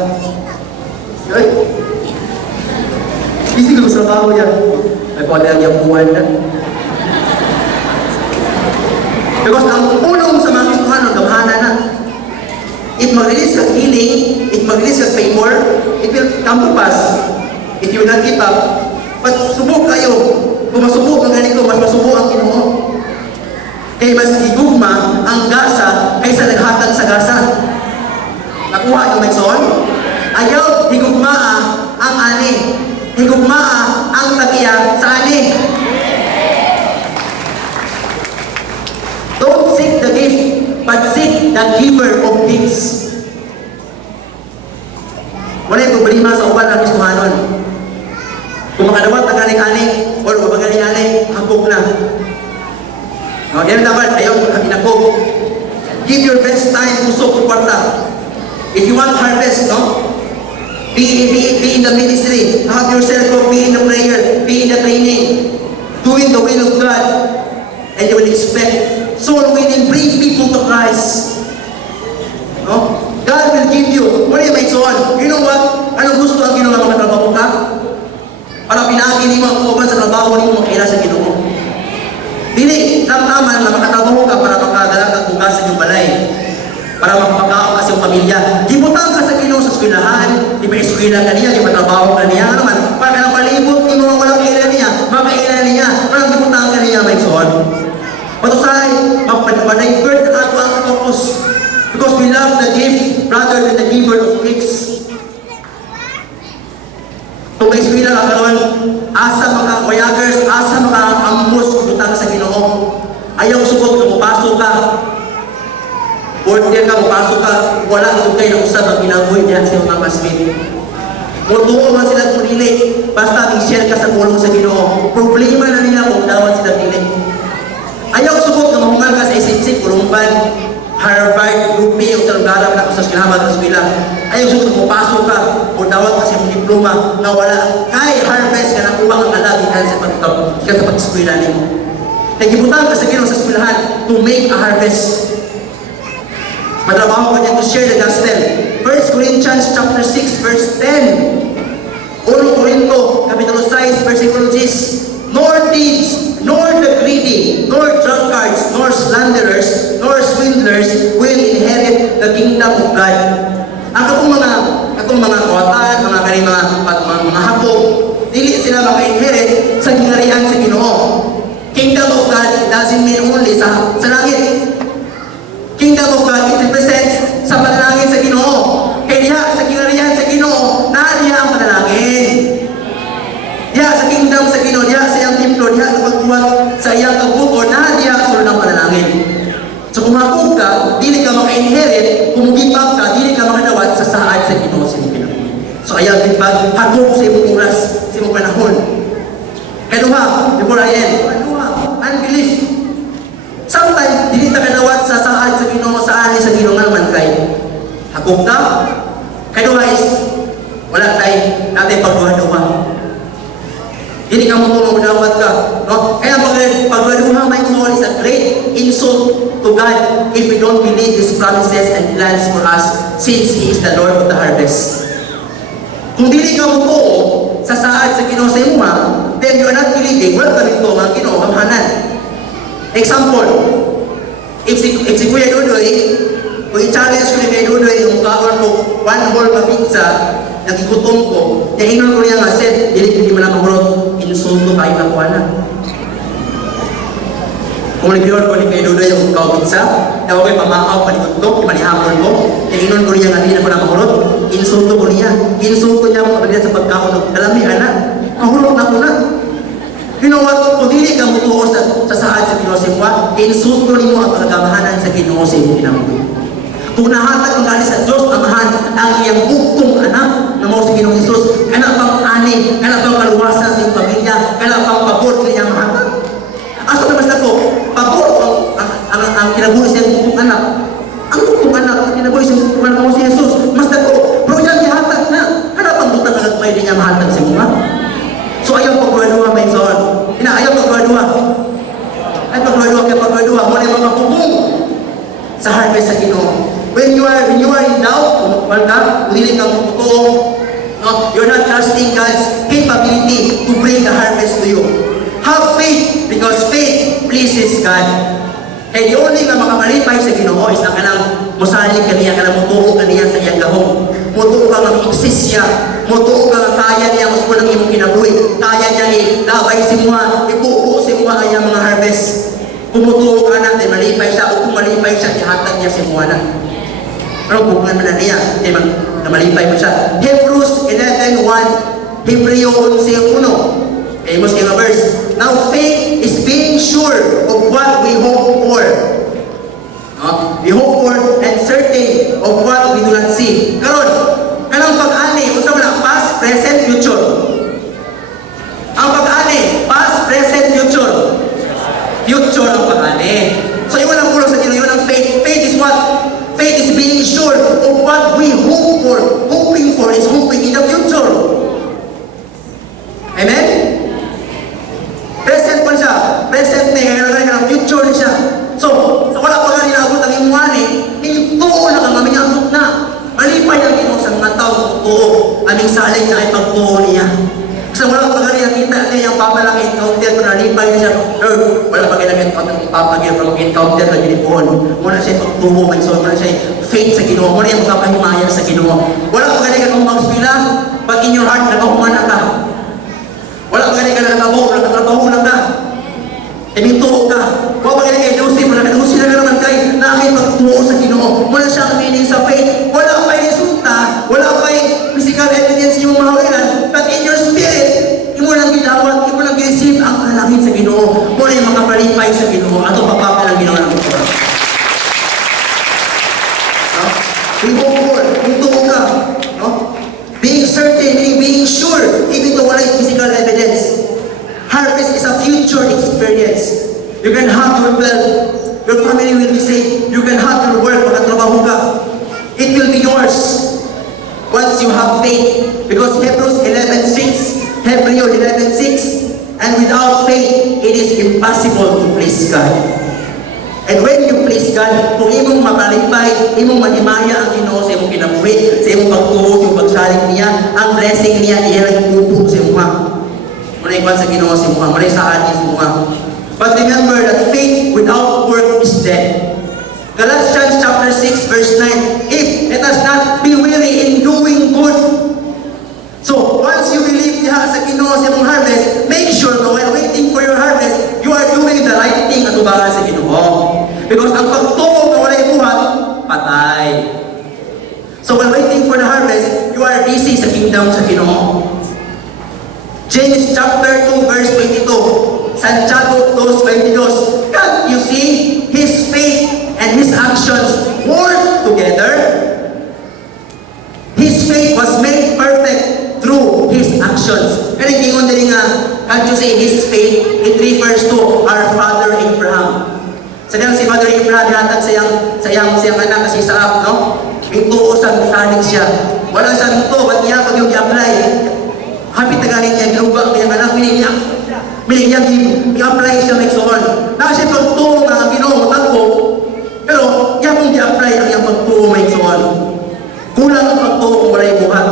Yoy. Busy ko sa trabaho yan. May pwede lang yung buwan na. Because ang ulong sa mga Kristohano, damhana na. If mag-release ka healing, if mag-release ka favor, it will come to pass. If you will not give up, but subok kayo. Kung masubok ang ganito, mas masubok ang Ginoo. Kaya mas higugma ang gasa kaysa naghatag sa gasa. Nakuha yung Maxon? Ayaw, higugmaa ang ani. Higugmaa ang tagiya sa ani. Don't seek the gift, but seek the giver of gifts. Wala yung problema sa uban ng Kristohanon. Kung makadawat ang kaning-kaning, o mapagaling-aning, hapog na. Yan dapat, ayaw inakog. Give your best time, puso, kwarta. If you want harvest, no? Be in the ministry. Have yourself go. Be in the prayer. Be in the training. Doing the will of God. And you will expect soul winning, bring people to Christ. No? God will give you. What do you make so on? You know what? Anong gusto ang ginawa mga trabaho ka? Para pinagin mo ang uban sa trabaho ni mo makaila sa Ginoo. Dili, tama na makatrabaho ka para makadala kang bugasan yung balay. Para makapakaon ka sa iyong pamilya. Gibutang ka sa Ginoo sa eskwelahan, di ba eskwela ka niya, di ba trabaho ka niya, ano man, para ka palibot, di mo walang kailan niya, makailan niya, parang gibutang ka niya, may son. Patusay, mag-divert na ato ang focus. Because we love the gift rather than the giver of gifts. Kung may eskwela ka karon, asa mga wayagers, asa mga ambos, gibutang sa Ginoo. Ayaw sugod na mupasok ka. Order ka, mapasok ka, wala kung kayo na usap ang ginagoy niya sa mga kasmit. Mutuo man sila kung dili, basta i-share ka sa pulong sa Ginoo. Problema na nila kung dawat sila dili. Ayaw subok na mahungan ka sa isip-isip, Ulumban, Harvard, UP, o sa lugar na sa eskwelahan ng eskwela. Ayaw subok na mapasok ka, o dawat ka sa diploma na wala. Kay harvest ka na upang ang alagihan sa pag-eskwela niyo. Nagibutang ka sa Ginoo sa eskwelahan to make a harvest. Matrabaho ko niya to share the gospel. 1 Corinthians chapter 6 verse 10. 1 Corinto kapitulo 6 versikulo 10. Nor thieves, nor the greedy, nor drunkards, nor slanderers, nor swindlers will inherit the kingdom of God. Ang atong mga kawatan, mga hapog, dili sila maka-inherit sa kinarihan sa Ginoo. Kingdom of God doesn't mean only sa langit. Kingdom of God, it represents sa panalangin sa Ginoo. Kaya diha sa kinarihan sa Ginoo, diha ang panalangin. Diha sa kingdom sa Ginoo, diha sa iyang templo, diha sa pagbuhat sa iyang kabuo, diha sa sulod ng panalangin. So kung hakog ka, dili ka maka-inherit, kung gipag ka, dili ka makadawat sa saad sa Ginoo sa iyong pinagbuhat. So ayaw gipag, hakog sa iyong oras, sa iyong panahon. Kaya duha, before I end, unbelief. Sometimes, dili ta kadawat sa saad sa Ginoo, sa ani sa Ginoo nga man kay hakog ta. Kay duha is wala tay natin pagduha-duha. Dili ka mo dawat ka, no? Kaya pagduha may soul is a great insult to God if we don't believe His promises and plans for us since He is the Lord of the harvest. Kung dili ka mo sa saad sa Ginoo sa imo, then you are not believing wala ka nito ang Ginoo kamhanan. Example, if si Kuya Dudoy, kung i-challenge ko ni Kuya Dudoy yung kaon ko, one whole na pizza, nagigutom ko, nahinon ko niya nga, said, hindi mo na mahurot, insulto kayo na kuha na. Kung nag-iwan ko ni Kuya Dudoy yung kaon pizza, na huwag pamakaw, palikot ko, imanihapon ko, nahinon ko niya nga, hindi na ko na mahurot, insulto ko niya. Insulto niya mo kapag sa pagkaon, alam niya, anak, mahurot na ko na. You know what? Kung dili ka mutuo sa saad sa Ginoo sa imo, insulto nimo ang pagkamahanan sa Ginoo sa imong kinabuhi. Kung nahatag ang gali sa Dios Amahan ang iyang bugtong anak na mao si Ginoong Hesus, kana pang ani, kana pang kaluwasan sa iyong pamilya, kana pang pabor niya mahatag. Asa na basta ko, pabor ang kinabuhi sa iyong bugtong anak. Ang bugtong anak ang kinabuhi sa iyong anak si Jesus, basta ko, bro yan gihatag na. Kana pang butang anak may niya mahatag sa imo. So ayaw pagduha may son. Ayaw pagduha. Ay pagduha kay pagduha mo na mga pupong sa harvest sa Ginoo. When you are in doubt, kung ka, dili ka mutuo, no, you're not trusting God's capability to bring the harvest to you. Have faith because faith pleases God. And the only nga makamalipay sa Ginoo is ang kanang musalig kaniya, kanang mutuo kaniya sa iyang gahom. Mutuo ka ng exist siya. Mutuo ka ng kaya niya, mas mo lang imong kinabuhi. Kaya niya ilabay si mga, ipupo si mga kanyang mga harvest. Kung mutuo ka natin, malipay siya. O kung malipay siya, ihatag niya si mga na. Pero kung naman na niya, na malipay mo siya. Hebrews 11:1, Hebreo 11:1. Famous yung verse. Now faith is being sure of what we hope for. We hope for and certain of what we do not see. Karon, kanang pag-ani, kung saan na, past, present, future. Ang pag-ani, past, present, future. Future ang pag-ani. So yun ang kulang sa Ginoo, yun ang faith. Faith is what? Faith is being sure of what we hope for. Hoping for is hoping in the future. pagtuo niya. Kasi wala pa ganyan, nakita niya yung papalaki encounter, kung nalipay niya siya, Lord, wala pa ganyan papagyan from encounter na ginipon. Muna siya pagtuo, may soul, muna siya faith sa Ginoo, muna yung makapahimaya sa Ginoo. Wala pa ganyan kung magspila, pag in your heart, nakahuman ka. Wala pa ganyan ka nakatrabaho lang ka. Tuo ka. Wala pa ganyan kay Joseph, nakadusin na naman kay nakipagtuo sa Ginoo. Muna siya meaning sa faith. Wala pa yung resulta, wala pa yung physical evidence yung mahawiran, but in your spirit, imo lang gidawat, imo lang gi-receive ang kalangit sa Ginoo. Muna yung makapalipay sa Ginoo, ato papapal ang Ginoo ng ito. Being hopeful, tuo ka. No? Being certain, meaning being sure, even though wala yung physical evidence. Harvest is a future experience. You can have your wealth, your family will be safe, you can have your work, makatrabaho ka. It will be yours once you have faith. Because Hebrews 11:6, and without faith, it is impossible to please God. And when you please God, kung imong mapalipay, imong manimaya ang Ginoo sa imong kinabuhi, sa imong pagtuo, sa imong pagsalig niya, ang blessing niya, iyan ipupo sa imong mga. Muna ikwan sa Ginoo sa imong, muna isaan niya sa imong. But remember that faith without work is dead. Galatians chapter 6 verse 9, let us not be weary in doing good. So, once you believe diha sa Ginoo sa imong harvest, make sure na while waiting for your harvest, you are doing the right thing at ubangan sa Ginoo. Because ang pagtuo na walay buhat, patay. So, while waiting for the harvest, you are busy sa kingdom sa Ginoo. James chapter 2 verse 22, Santiago 2:22, can't you see his faith and his actions work together? His faith was made perfect through his actions. Kaya gingon din nga, can't you see his faith? It refers to our father Abraham. Sa so, si Father Abraham, hatag sa iyang anak kasi Isaac, no? Ito sa sanig siya. Wala sa ito, ba't niya pag yung i-apply? Hapit na galing niya, ginuba ang iyang anak, minig niya, i-apply siya next on. Kasi pagtuo nga ang Ginoo, tagpo, pero niya pong i-apply ang iyang pagtuo next on. Kulang ang pagtuo kung wala yung buhat.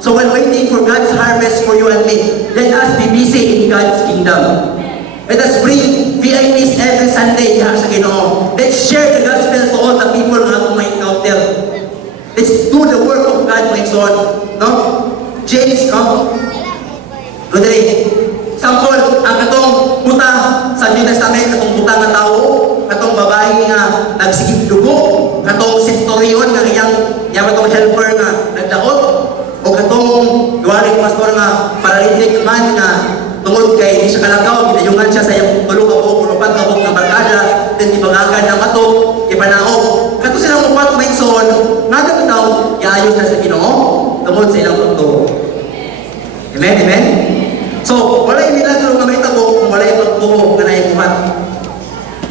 So while waiting for God's harvest for you and me, let us be busy in God's kingdom. Let us bring VIPs every Sunday diha sa Ginoo. Let's share the gospel to all the people na atong ma-encounter. Let's do the work of God, my son. No? James, no? Rodri, sample, ang katong buta sa New Testament, katong buta nga tao, katong babae nga nagsigig dugo, katong centurion nga iyang katong helper nga nagdaot, o katong duwaring pastor nga paralytic man nga tungod kay di siya kalagaw, ginayungan siya sa iyang tulog kabog, urupan kabog ng barkada, then ibangagad ng mato, ipanaog. Kato silang upat may son, nga daw, iayos na sa Ginoo, tungod sa ilang pagtuo. Amen, amen? So, wala yung milagro na may tabo kung wala yung pagtuo na naibuhat.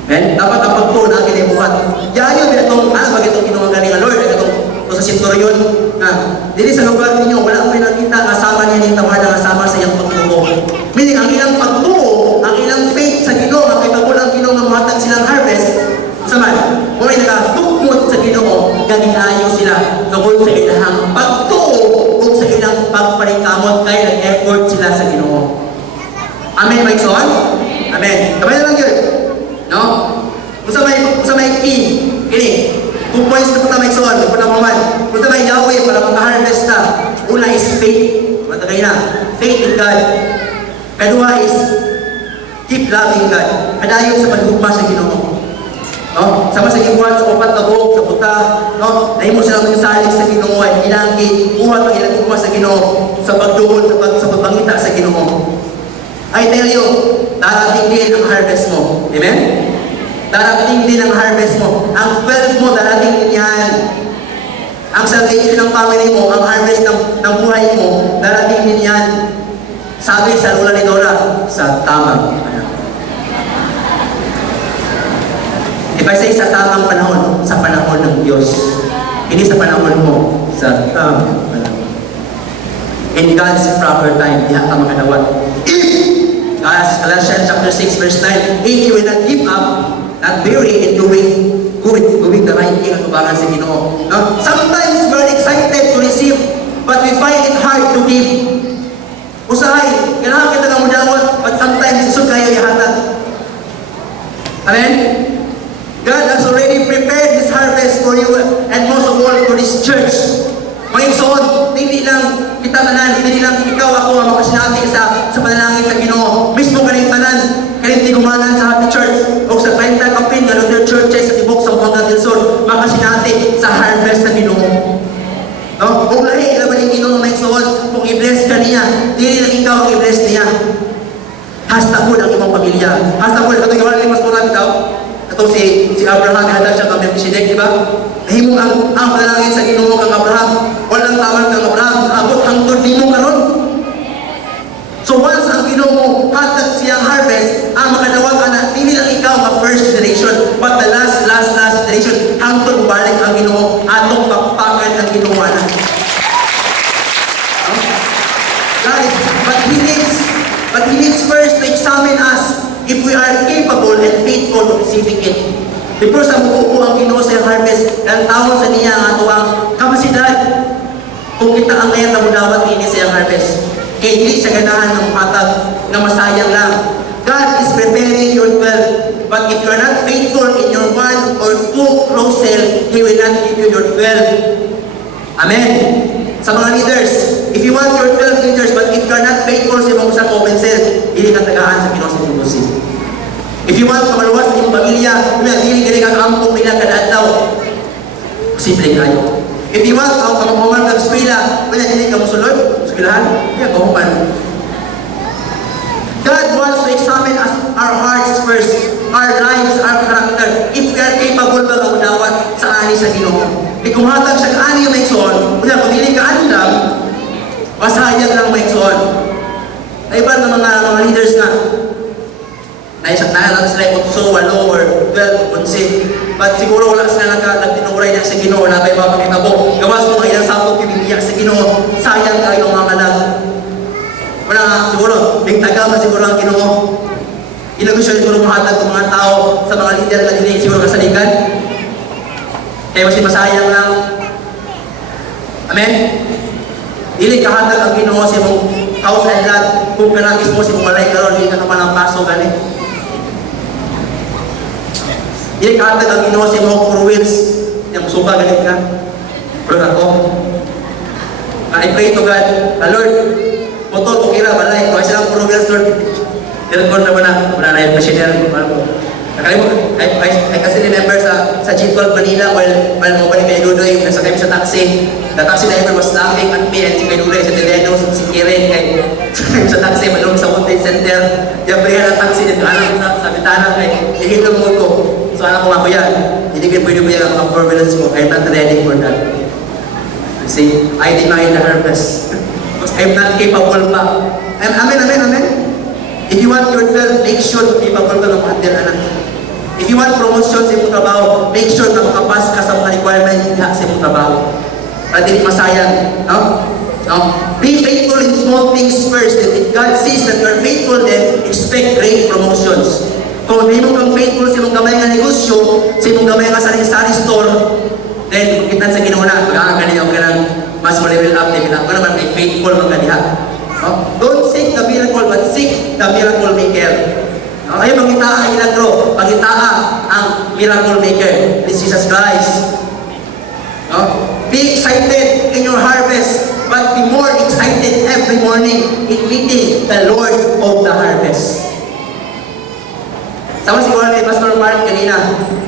Amen? Dapat ang pagtuo na akin naibuhat. Iayos na itong, bag itong Ginoo galing Lord, itong sa centurion, na dili sa lugar ninyo, wala akong nakita, kasama niya yung tawad na kasama sa iyang pagtuo. Meaning, ang ilang pagtuo, ang ilang faith sa Ginoo, ang ipagul ang Ginoo nga mahatag silang harvest, saman, kung ay nakatukmod sa Ginoo, gaginayo sila tungkol sa ilang pagtuo o sa ilang pagpalikamot kaya nag-effort sila sa Ginoo. Amen, my son? Amen. Kamay na lang yun. No? Kung sa may key, kini, 2 points na punta may son, kung naman, kung sa may Yahweh, para maka-harvest na, una is faith. Matagay na. Faith in God. Kadua is keep loving God. Kadayon sa pagdugma sa Ginoo. No? Sama sa gibuhat sa upat na buhok, sa buta, no? Dahil mo silang magsasalig sa Ginoo ay ilangi, buhat ang ilang dugma sa Ginoo, sa pagduhol, sa pagpangita sa Ginoo. I tell you, darating din ang harvest mo. Amen? Darating din ang harvest mo. Ang wealth mo, darating din yan. Ang salvation ng family mo, ang harvest ng buhay mo, darating din yan. Sabi sa lula ni Dora, sa tamang panahon. Iba sa tamang panahon, sa panahon ng Diyos. Hindi sa panahon mo, sa tamang panahon. In God's proper time, diha ka makadawat. As Galatians chapter 6 verse 9, if you will not give up, not weary in doing good, doing the right thing at ubangan sa Ginoo. No? Sometimes we're excited to receive, but we find it hard to give. i-bless ka niya. Dili lang ikaw ang i-bless niya. Hasta ko ang imong pamilya. Hasta ko, katong gawa ni Pastor Rabi daw. Katong si Abraham, handa siya kang Melchizedek, di ba? Nahimo ang panalangin sa Ginoo kang Abraham. Walang taman kang Abraham. Abot hangtod nimo karon. So once ang Ginoo hatag siyang harvest, ang makadawat ana dili lang ikaw ang first generation, but the last generation hangtod balik ang Ginoo atong pakpakan ang Ginoo ana. Guys, but he needs first to examine us if we are capable and faithful of receiving it. Before sa mukupo ang Ginoo sa harvest, ang tawon sa niya ang ato ang kapasidad. Kung kita ang ngayon na mudawat ini sa harvest, kaya hindi siya ganahan ng hatag na masayang lang. God is preparing your 12, but if you are not faithful in your 1 or 2 close cell, He will not give you your 12. Amen. Sa mga leaders, if you want your 12 leaders, but if you are not faithful sa mga sa comment cell, hindi ka tagaan sa Pinoy sa If you want kamaluwas sa iyong pamilya, hindi ka ampong nila kada adlaw. Simple kayo. If you want ang kamakuman ng eskwela, hindi ka musulod, eskwelahan, hindi ka kuman. God wants to examine us, our hearts first, our lives, our character. If we are capable ba ng udawat sa ani sa Ginoo. Kung hatag siya ani yung maigsoon, kung hindi ka andam, masayang lang maigsoon. Ay iba ng mga leaders nga, naisaktahan lang sila 8, 8, or 12, 11. But siguro wala sila nagtinuray na sa Ginoo, wala ba mapakita ko. Gawas mo ngayon sa akong pinibiyak sa Ginoo, sayang kayo mga kalag. Wala nga, siguro, bigtaga siguro ang Ginoo. Inagusyon siguro mahatag ng mga tao sa mga leader na hindi siguro kasaligan. Kaya mas masayang lang. Amen? Dili kahatag ang Ginoo sa mong house and lot. Kung kanagis mo sa mong walay karon, hindi ka naman ang paso gani. Dili kahatag ang Ginoo sa mong 4 wheels. Yung suka ganit ka. Pero ako, I pray to God, Lord, motor ko kira balay, kung silang 4 wheels, Lord, telepon na wala na yung passionary ko. Nakalimut, I kasi remember sa G12 Manila while mo ba ni Kay Dudoy, nasa kami sa taxi. The taxi driver was laughing at me and si Kay Dudoy sa Teleno, si Kirin, kay sa taxi, malong sa Mountain Center. Diyabrihan ang taxi dito, alam sa bitana, kay ihintong mo ko. So anak ko nga ko yan, hindi kayo pwede mo yan ang permanence mo, I'm not ready for that. You see, I deny the harvest. Because I'm not capable pa. Amen. If you want your 12, make sure na capable ka ng handle anak. If you want promotion sa iyong trabaho, make sure na makapas ka sa mga requirement sa iyong trabaho. Para hindi masayang. No? Be faithful in small things first. And if God sees that you are faithful, then expect great promotions. Kung hindi mo kang faithful sa iyong gamay nga negosyo, sa iyong gamay nga sari-sari store, then kung kita sa Ginoo na, pag-aakaniyaw ka ng mas level up, level up. Kung naman kay faithful magkadiha. Don't seek the miracle, but seek the miracle maker. Ayaw magitaa ang milagro, magitaa ang miracle maker. This is Jesus Christ. Be excited in your harvest, but be more excited every morning in meeting the Lord of the harvest. Sama siguro ni Pastor Mark kanina,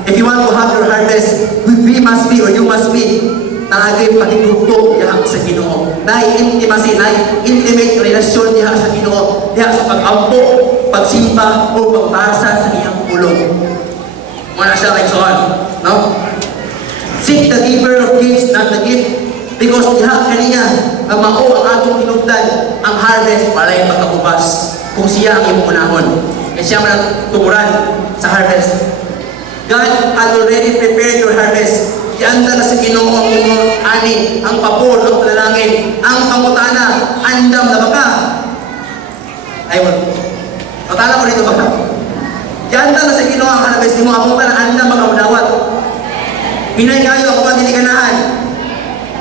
if you want to have your harvest, we must be or you must be naagay pakigugtong diha sa Ginoo. Intimacy, intimate relasyon diha sa Ginoo, diha sa pag-ampo, pagsimba o pagbasa sa iyang pulong. Muna siya like so on, no? Seek the giver of gifts, not the gift, because diha kaniya ang mao ang atong hinungdan, ang harvest walay pagkabubas kung siya ang imong unahon. Kaya siya man tumuran sa harvest. God had already prepared your harvest. Ianda na sa Ginoo ang imong ani, ang papor, ang panalangin, ang pangutana, andam na baka. Ayun. Patala ko dito baka. Ianda na sa Ginoo ang harvest mo, ang mga andam baka udawat. Hinay kayo ako dili ganahan.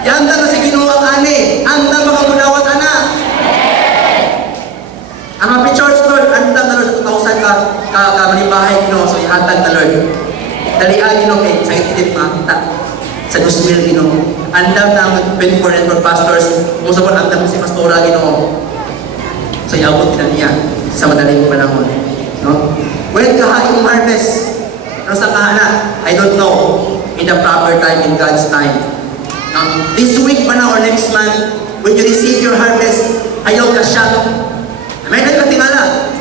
Ianda na sa Ginoo ang ani, andam baka udawat ana. Ang Happy Church Lord, andam na sa 2,000 ka manibahay Ginoo, so ihatag na Lord. Dalian Ginoo kay sa itidip makita. Sa 2,000 Ginoo. Andam na ang 24 network pastors, kung sa mga andam si Pastora Ginoo. So iabot na niya sa madaling panahon. No? When kahain yung harvest, ano sa kahana? I don't know. In the proper time, in God's time. This week pa na or next month, when you receive your harvest, ayaw ka siya. May katingala.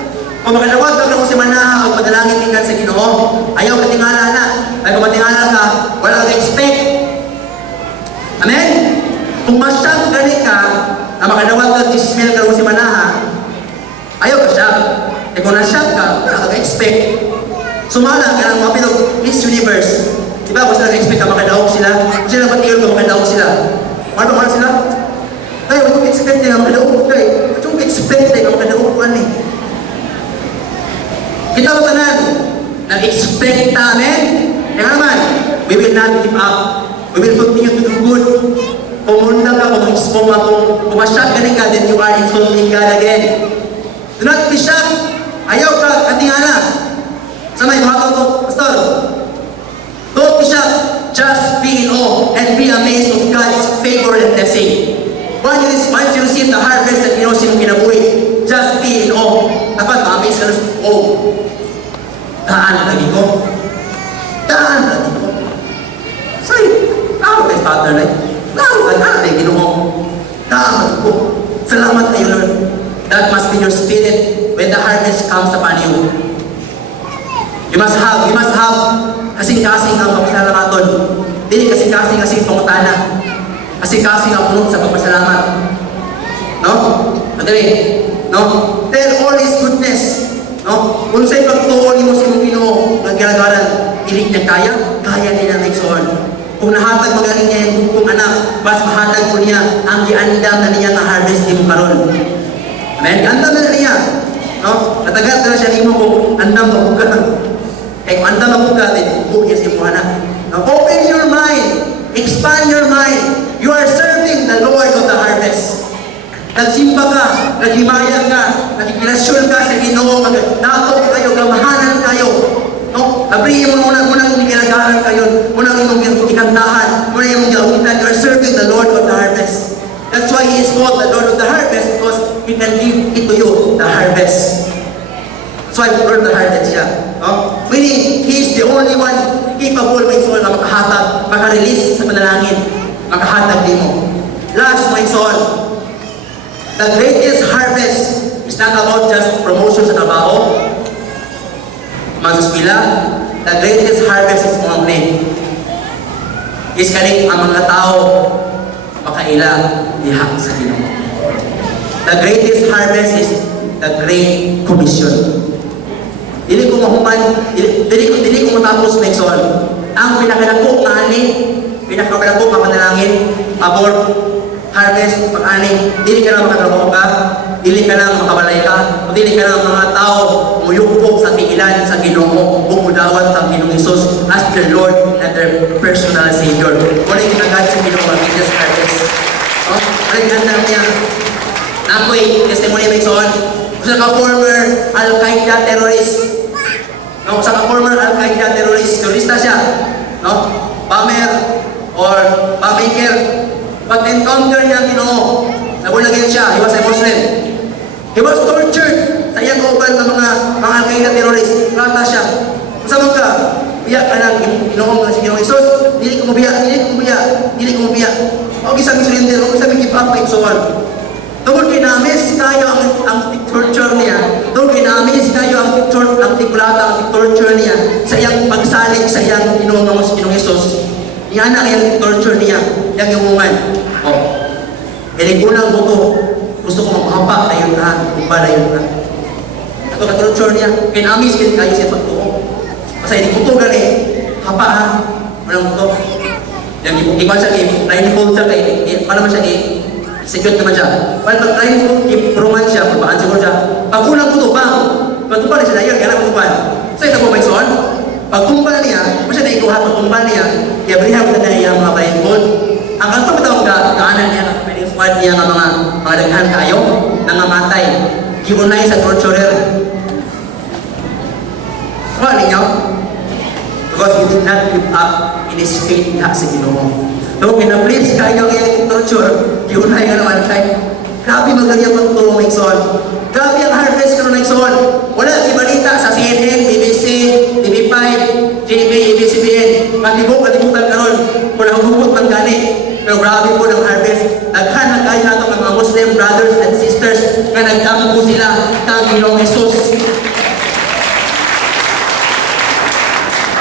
Kung makalawag ka kung si Manaha o madalangin ka sa Ginoo, ayaw katingala na. Ay kung matingala ka, wala kang expect. Amen? Kung masyang gani ka, na makalawag ka Ismael ka kung si Manaha, ayaw ka siya. Eh kung nasyang ka, wala kang expect. Sumala ka ng mga pinag Miss Universe. Diba kung sila expect ka makadaog sila? Kung sila matigil ka makadaog sila? Ano ba sila? Ay, huwag expect na makadaog ka eh. Huwag expect na makadaog ka eh. Kita ba tanan? Nag-expect namin? Kaya naman, we will not give up. We will continue to do good. Pumunta ka, kung masyad ka rin ka, then you are insulting God again. Do not be shocked. Ayaw ka, katingala. Sa may mga ko, Pastor, don't be shocked. Just be in awe and be amazed of God's favor and blessing. Once you receive the harvest that you know sinong kinabuhi, just be in awe. Dapat ma-amaze ka na sa awe. Daan lagi ko. Daan lagi ko. Say, tao kay Father na. Tao ka na kay Ginoo. Daan lagi ko. Salamat kayo, Lord. That must be your spirit when the harvest comes upon you. You must have kasing-kasing ang pagpasalamat. Dili kasing-kasing pangutana. Kasing-kasing ang puno sa pagpasalamat. No? Madali. No? Tell all His goodness. No? Kung sa'y pagtuon mo sa Ginoo, naggalagaran, ilig niya kaya din ang nagsoon. Kung nahatag magaling niya yung kung anak, mas mahatag ko niya ang giandam na niya na harvest din mo karon. Amen? Andam na niya. No? Natagat na siya nimo kung andam na buka. Kaya kung andam na buka, din buka niya si mo anak. Now, open your mind. Expand your mind. You are serving the Lord of the harvest. Nagsimba ka, naghimayan ka, nakikilasyon ka sa Ginoo, natok kayo, gamahanan kayo. No? Abrihin mo muna kung nilagaran kayo, muna yung ikantahan, muna yung gawitan. You are serving the Lord of the harvest. That's why He is called the Lord of the harvest, because He can give it to you, the harvest. That's why Lord of the harvest siya. No? Meaning, He is the only one capable my soul na makahatag, makarelease sa panalangin, makahatag din mo. Last, my soul, the greatest harvest is not about just promotion sa trabaho, mansuskwila. The greatest harvest is mga is kaning ang mga tao makaila diha sa Ginoo. The greatest harvest is the Great Commission. Dili ko matapos next one. Ang pinakadako nga ani, pinakadako nga panalangin, about harvest, pag-ani, dili ka na makatrabaho ka, dili ka na makabalay ka, o dili ka na mga tao muyukpok sa tiilan sa Ginoo, bumudawat ang Ginoong Hesus as their Lord and their personal Savior. Wala yung kinagad sa Ginoo ang greatest harvest. Wala yung ganda niya. Ako'y testimony may son, sa ka-former Al-Qaeda terrorist. No, sa ka-former Al-Qaeda terrorista siya. No? Bomber or bomber. Pag-encounter niya ang Ginoo, nabulagin siya, he was a Muslim. He was tortured sa iyang kauban ng mga Al-Qaeda terrorist. Rata siya. Kasama ka, biyak ka ng Ginoo si Ginoong Hesus, dili ko mabiyak. Huwag isang surrender, huwag isang give up kay Sowan. Tungkol kinamis kayo ang torture niya. Tungkol kinamis kayo ang tikulata, ang torture niya sa iyang pagsalig sa iyang Ginoong Hesus. Yan ang yung torture niya, yung imungan. Unang buto, gusto ko makapak na yun na, kung ba na yun na. Ito ka-torture niya, kinamis kayo siya pagtuo. Kasi hindi buto gani, hapa ha, walang buto. Yung iban siya, blindfold siya, paano naman siya, secure naman siya. Pag blindfold, iproman siya, pagpaan siguro siya. Pag unang buto, bang, pagtumpa na siya na yun, kaya na pagtumpan. So ito po may son, pagtumpa niya, masya na ikuha, pagtumpa niya, kaya berihan ko na niya mga blindfold. Ang kanto matawag daanan niya, pwedeng squad niya ng mga daghan kayo, nangamatay. Giunay sa torturer. Wala ninyo? Because he did not give up in his faith na sa Ginoo. So, kina-please kayo yung torture, giunay nga naman kay. Grabe magaling ang pagtulong ng Ikson. Grabe ang harvest ko ng Ikson. Wala, ibalita sa CNN, BBC, TV5, JB, ABCBN. Matibok-kalimutan ka ron. Kung nahuhubot ng gani. Pero grabe po ng harvest. Naghanag kayo natin ng mga Muslim brothers and sisters nga nagdampo sila kang Ginoong Jesus.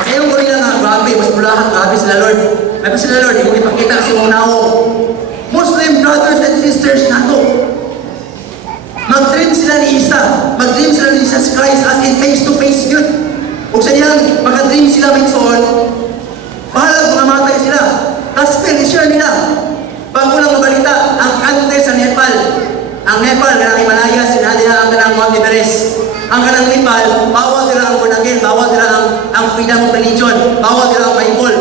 Ngayon ko nila nga, grabe, mas mulahan, grabe sila Lord. May pa sila Lord, hindi ko ipakita kasi unaw. Muslim brothers and sisters na to. Mag-dream sila ni Isa. Mag-dream sila ni Jesus Christ as in face-to-face yun. Kung sa niyan, mag-dream sila may soon, bahalang mamatay sila. Gospel, i-share nila. Bago lang mabalita, ang country sa Nepal. Ang Nepal, kanang Himalaya, sinadi na ang kanang Mount Everest. Ang kanang Nepal, bawal nila ang born again, bawal nila ang freedom of religion, bawal nila ang Bible.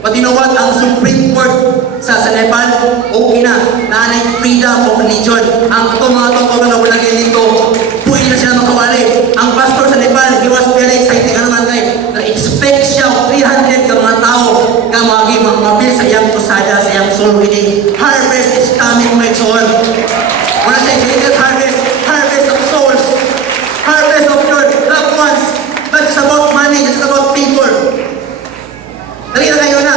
But you know what? Ang Supreme Court sa Nepal, okay na. Nanay freedom of religion. Ang mga tungkol na born again dito, pwede na sila makawali. Ang pastor sa Nepal, he was very excited ka naman kay na-expect siya 300 ka mga tao nga mabil sa iyang kusada, sa iyang soul winning. Harvest is coming, my soul. When I say greatest harvest, harvest of souls, harvest of your loved ones. Not just about money, it's about people. Dali na kayo na.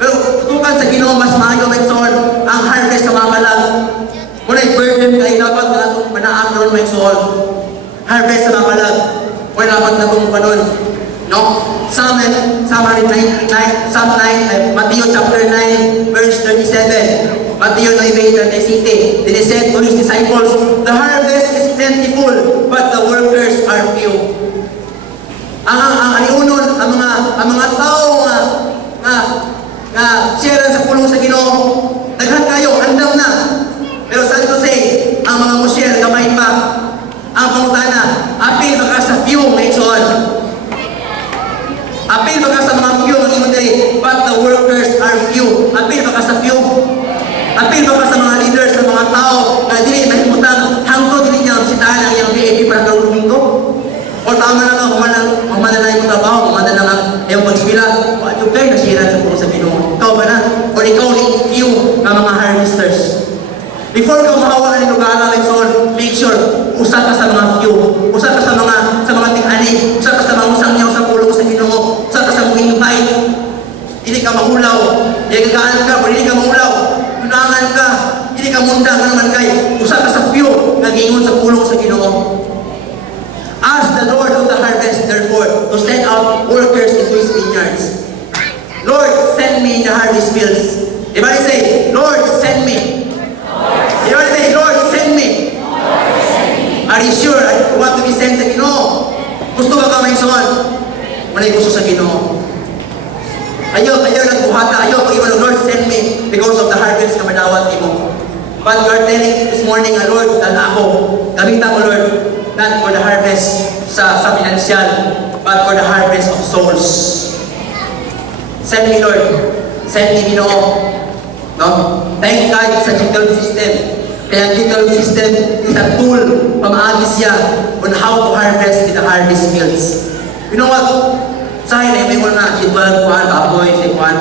Pero tutukan sa Ginoo mas maayo, my soul, ang harvest sa mga malag. Muna i-burden kayo dapat na itong manaak noon, my soul. Harvest sa mga malag. Muna dapat na itong panon. No? Psalm 9, Matthew chapter 9, verse 37. Matthew 9:37. Then he said to his disciples, the harvest is plentiful, but the workers are few. Ang aliunon, ang mga tao nga sharean sa pulong sa Ginoo, daghan kayo, andam na. Pero sad to say, ang mga mo-share, gamay pa. Ang pangutana, apil baka sa few, may soon. Apil baka sa mga few, ang imong diri, but the workers are few. Apil baka sa few. Apil baka sa mga leaders, sa mga tao, na dili mahimutang, hangtod dili niya sitahan ang iyang BAP para karunong ko. O tama na lang, humana na yung trabaho, humana na lang yung pagsipila. What yung kayo nasiran sa puro sa Ginoo? Ikaw ba na? O ikaw ni few na mga harvesters? Before ka mahawa ng lugar na Lexon, make sure, usa ka sa mga few, usa ka sa mga ting-ani, usa ka sa mga usangyaw sa pulong sa Ginoo, usa ka sa mga invite. Hindi ka mahulaw, hindi ka ka, hindi ka mahulaw, tunangan ka, hindi ka munda ka naman kay, usa ka sa few, nagingon sa pulong sa Ginoo. Ask the Lord of the harvest, therefore, to send out workers into His vineyards. Lord, send me in the harvest fields. Everybody say, Lord, send me. Everybody say, Lord, send me. Are you sure you want to be sent sa Ginoo? Gusto ka may son? Wala'y gusto sa Ginoo. Ayaw nagbuhata, ayaw pag-iwan, Lord, send me because of the harvest na madawat mo. But you are telling this morning, Lord, ako, gamitan mo, Lord, not for the harvest sa financial, but for the harvest of souls. Send me, Lord. Send me, Ginoo. No? Thank God sa judicial system. Kaya judicial system is a tool, pamaagi siya on how to harvest in the harvest fields. You know what? Sa akin, may mga judicial kuhan, baboy, si kuhan,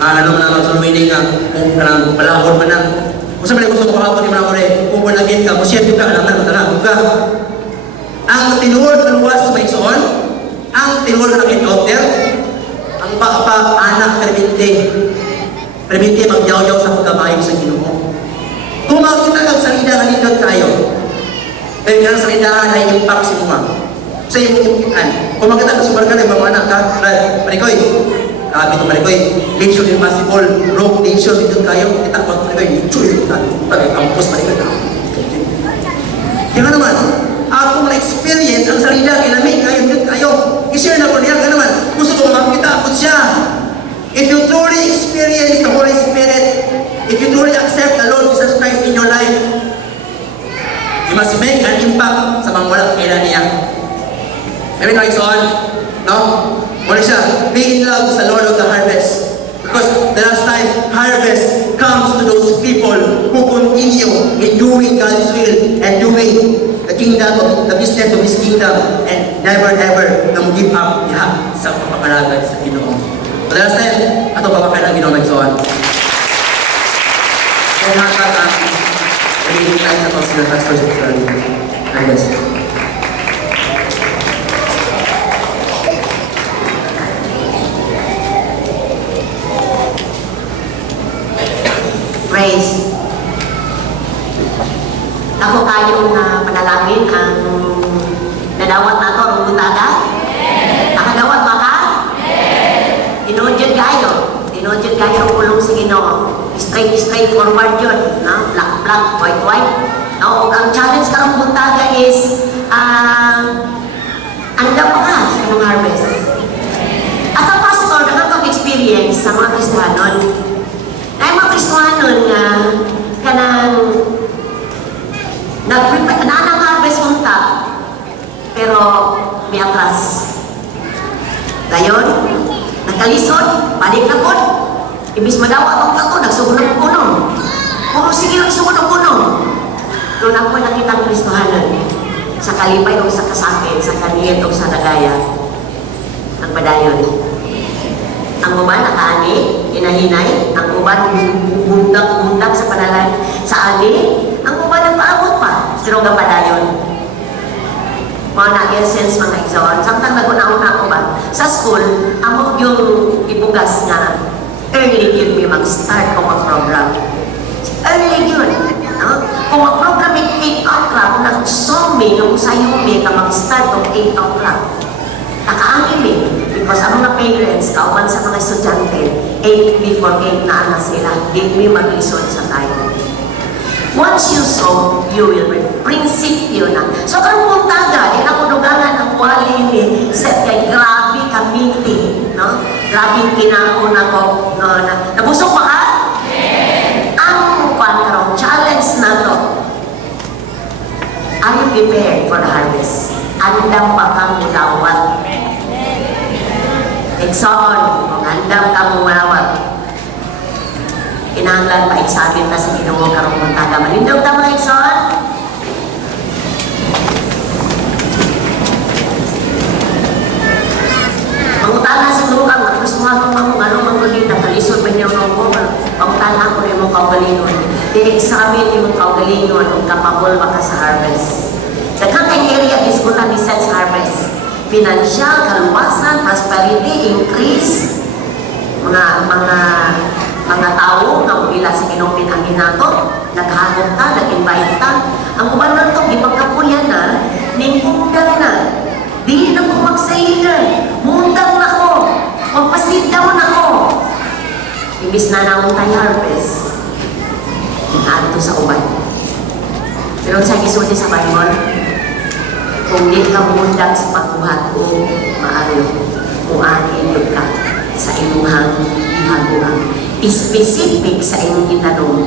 ano man ang magsulwining kung kanang palahon man ang kung sa mga gusto mo kahapon ni mga kung punagin ka, musyet yung ka, alam na, matala, ka. Ang tinuod ng luwas may soon, ang tinuod ng encounter, ang anak perminte magyaw-yaw sa pagkabayo sa Ginoo. Kung makita kang salida nga nindot tayo, dahil nga salidahan ay impact si mga. Sa iyong impitan. Kung makita ka super ka na yung mga anak ka, Marikoy, grabe ito Marikoy, mission impossible, rogue nation, nindot tayo, kita ko Marikoy, chuy, pag-campus Marikoy na. Kaya nga naman, akong na-experience ang salida, kinamig kayo, nindot tayo, i-share na ko niya, kaya naman, gusto ko makita ako siya. If you truly experience the Holy Spirit, if you truly accept the Lord Jesus Christ in your life, you must make an impact sa mga walang kailan niya. Amen, right, son? No? Muna siya, be in love sa Lord of the harvest. Because the last time, harvest comes to those people who continue in doing God's will and doing the kingdom, the business of His kingdom, and never ever na give up niya sa pagpakalagad sa Ginoo. Madalas na yun, ato papakain ang Ginoo nagsoon. Kung nakakata, nagiging tayo sa Council of Pastors of Israel. Ayos. Praise. Ako kayong panalangin ang nadawat na ito, ang butaga? Nakadawat ba ka? Tinudyan kayo. Tinudyan kayo ang ulong sa Ginoo. Straight forward yun. No? Black, white. No? Ang challenge karong butaga is andam pa ka sa inyong harvest. As a pastor, nakakapag-experience sa mga Kristiyanon. Na yung mga Kristiyanon nga kanang nag-prepare, naanang harvest unta, pero may atras. Gayon, nagkalisod, balik na po. Ibis madawa akong ako, nagsugod ng puno. Puro sige lang sugod ng puno. Doon ako nakita ng Kristohanan. Sa kalipay o sa kasakit, sa kaniyet o sa nagaya. Ang padayon. Ang uban nakaani, hinahinay. Ang uban bundak sa panalan sa ani. Ang uban nagpaabot pa. Pero ang padayon. Mga na-essence mga igsoon. Samtang naguna-una ko ba? Sa school, amo yung ibugas nga early yun may mag-start kung mag-program. Early yun. No? Kung mag-program ay 8 o'clock, nag-somi, nung sayo may ka mag-start kung 8 o'clock. Nakaangin eh. Because ang mga parents, kauban sa mga estudyante, 8 before 8 na anak sila. Di may mag-lisod sa time. Once you sow, you will reap. Prinsipyo na. So, karong puntaga, di na kunugangan ang wali ni set kay grabe ka meeting. No? Grabe kinaon ako. No, nabusog ba ka? Yes. Ang karong challenge na to. Are you prepared for the harvest? Andam pa kang mulawat. Exxon, andam kang mulawat. Kinahanglan pa examine na sa Ginoo karong puntaga. Malindog ta mga Exxon? Pangutana siguro kang nakasuha kong ano mangulita, kalisod ba niyo mo? Pangutana ko rin mong kaugalingon. I-examine yung kaugalingon kung kapabol ba ka sa harvest. Daghang kay area is kutan ni Sets harvest. Financial, kaluwasan, prosperity, increase, mga tao na umila sa Ginoo ang ginato, naghagok ta, nag-invite ta. Ang uban na ito, ipagkapuyan na, ningkundang na. Dili na ko mag-leader. Mundang na ko. Magpasid mo na ko. Imbis na naman tayo harvest, inaanto sa uban. Pero sa gisulti sa Bible, kung di ka mundang sa pagbuhat o maayo, muanin ka sa imuhang ihaguang. Specific sa imong itanong.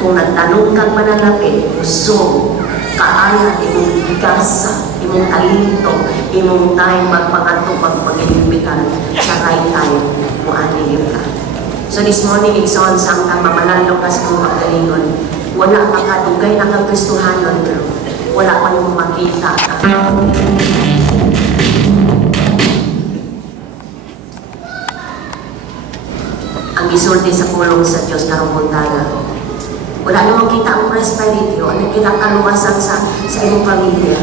Kung nagtanong kang manalapit, gusto, kaaya, imong gasa, imong talento, imong time magpangato, magpag-inimbitan sa right time, muanin ka. So this morning, Exxon, sang kang mamalalo ka sa mga pagdalingon, wala ka kadugay na kang Kristohanon, wala pa nung makita. Ang isulti sa pulong sa Diyos karong buntaga. Wala namang kita ang prosperity o ano kita kaluwasan sa iyong pamilya.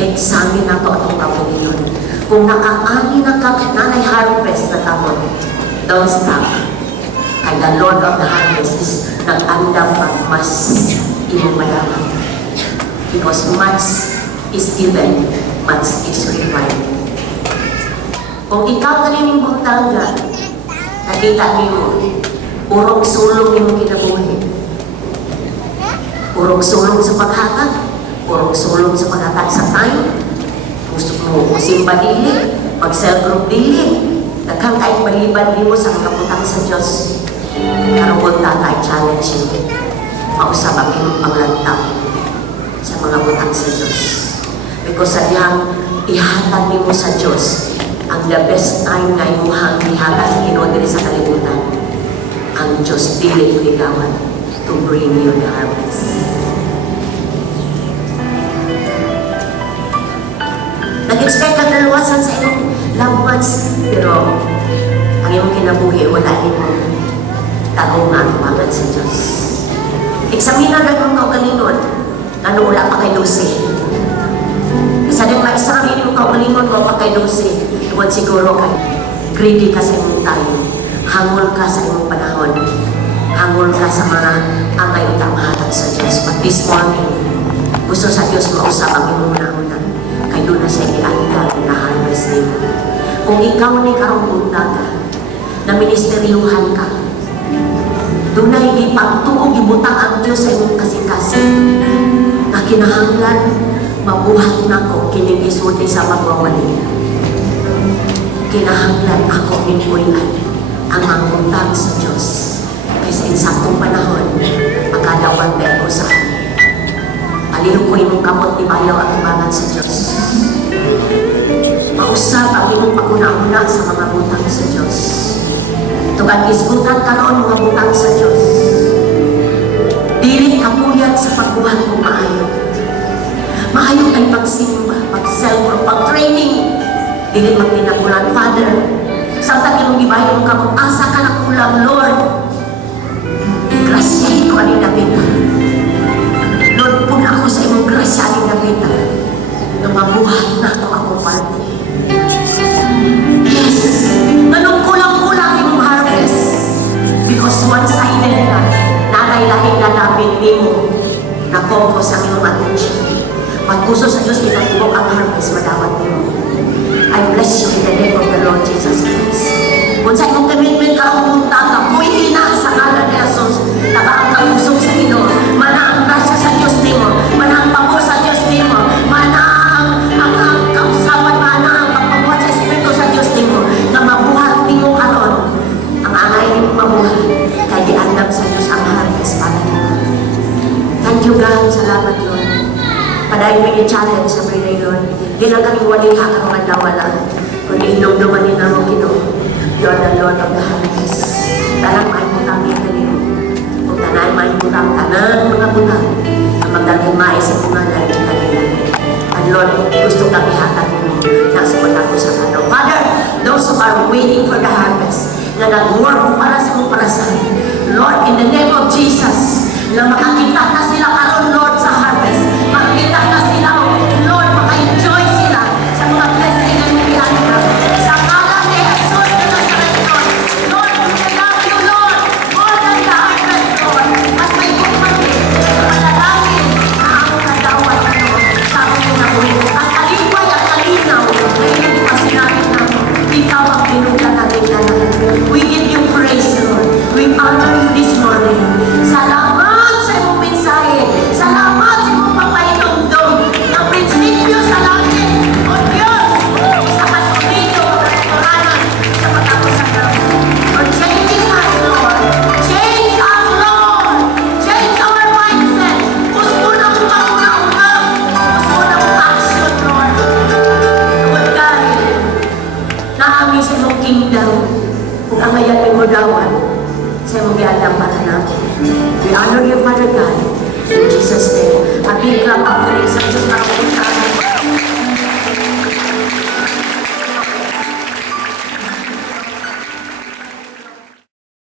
Examine na ito atong kapuniyon. Kung nakaani na nanay harvest na tamon, don't stop. Kay the Lord of the harvest is nag-andam pag mas iyong mayaman. Because much is given, much is required. Kung ikaw kanining buntaga, nakita niyo, urong sulong yung kinabuhi. Urong sulong sa paghatag, urong sulong sa paghatag sa time. Gusto mo simba dili, mag-self-group dili. Daghang kahit maliban mo sa kaputang sa Diyos. Karong tayo challenge you. Mausap ang iyong paglantang sa mga butang sa Diyos. Because sa diyang ihatag mo sa Diyos, ang the best time na imuhang ihatag sa Ginoo diri sa kalibutan, ang Diyos dili ligawan to bring you the harvest. Nag-expect ang naluwasan sa iyong loved ones, pero ang iyong kinabuhi, wala iyong tagungan pangan sa Diyos. Eksamina na kung kaugalingon, ano wala pa kay 12. Isa din ma-examine yung kaugalingon mo pa kay 12. Iwan siguro kay greedy ka sa iyong tayo. Hangol ka sa iyong panahon. Hangol ka sa mga angay utang hatag sa Diyos. But this morning, Gusto sa Diyos mausap ang imong nahunan. Kay doon na siya ianda na harvest nimo. Kung ikaw ni karong bundaga, na ministeryuhan ka, doon na hindi pagtuog ibutang ang Diyos sa imong kasing-kasing. Na kinahanglan, mabuhat na ko kining isulti sa magwawali. Kinahanglan ako inuian ang mangutang sa Diyos. Kasi insaktong panahon, makadawag na ako sa akin. Palihog ko imong kamot ni bayaw ang ibangan sa Diyos. Mausap ang imong paguna-una sa mga butang sa Diyos. Tugad isgutan karon mga butang sa Diyos. Dili kapuyat sa pagbuhat mo maayo. Maayo ay pagsimba, pag-self, pag-training. Dili magtinagulan, Father. Samtang imong gibayo mo kamot, asa ka na kulang, Lord. Grasyahin ko ani Davida. Lord, puna ako sa imong grasya ani Davida. Na mabuhay na ako ako parte. Yes. Ganun kulang-kulang imong harvest. Because one-sided na, nanay-lahing lalapin nimo na focus ang imong attention. Pagpuso sa Diyos, pinagubok ang harvest, madawat nimo. I bless you in the name of the Lord Jesus Christ. Kung sa imong commitment ka ang punta ka, pwede na sa ngalan ni Jesus. Nagaang kagusog sa Ginoo. Mana ang grasya sa Diyos nimo. Mana ang pabor sa Diyos nimo. Mana ang kausapan, mana ang pagpabuhat sa Espiritu sa Diyos nimo. Na mabuhat nimo karon. Ang angay nimo mabuhat. Kaya giandam sa Diyos ang harvest para nimo. Thank you God. Salamat Lord. Padayon may challenge sa mga Lord. Di lang kami waliha ang mga dawala. Kundi inong-duman din ang Ginoo. You are the Lord of the harvest. Dalang may butang yan na nito. Kung tanay may butang, tanang mga butang na magdagimay sa mga lalaki kanila. And Lord, gusto kami hatag mo na sumunod ko sa kanaw. Father, those who are waiting for the harvest, na nag-work para sa mong parasahin. Lord, in the name of Jesus, na makakita na sila karon Lord sa harvest. Makakita na sila, Lord, maka-enjoy sila sa mga blessing na nilihan ka. Sa ngalan ni Jesus na Nazaret, Lord. Lord, we love you, Lord. More than the harvest, Lord. At may kumati sa manalangin na ang kadawat, Lord. Sabi ko na po, ang kalipay at kalinaw na hindi pa sinabi na ikaw ang pinunta natin na we give you praise, Lord. We honor you this morning. Salamat sa iyong mensahe. Salamat sa iyong papainumdum ng prinsipyo sa langit. O Diyos, sa patuloy katotohanan sa pagkakusan namin. For changing us, Lord. Change us, Lord. Change our mindset. Gusto na mo pag-una-una. Gusto na mo action, Lord. Lord God, naami sa iyong kingdom. Kung ang ngayon mo dawan, sa iyong giandang para natin. We honor you, Father God, in Jesus' name.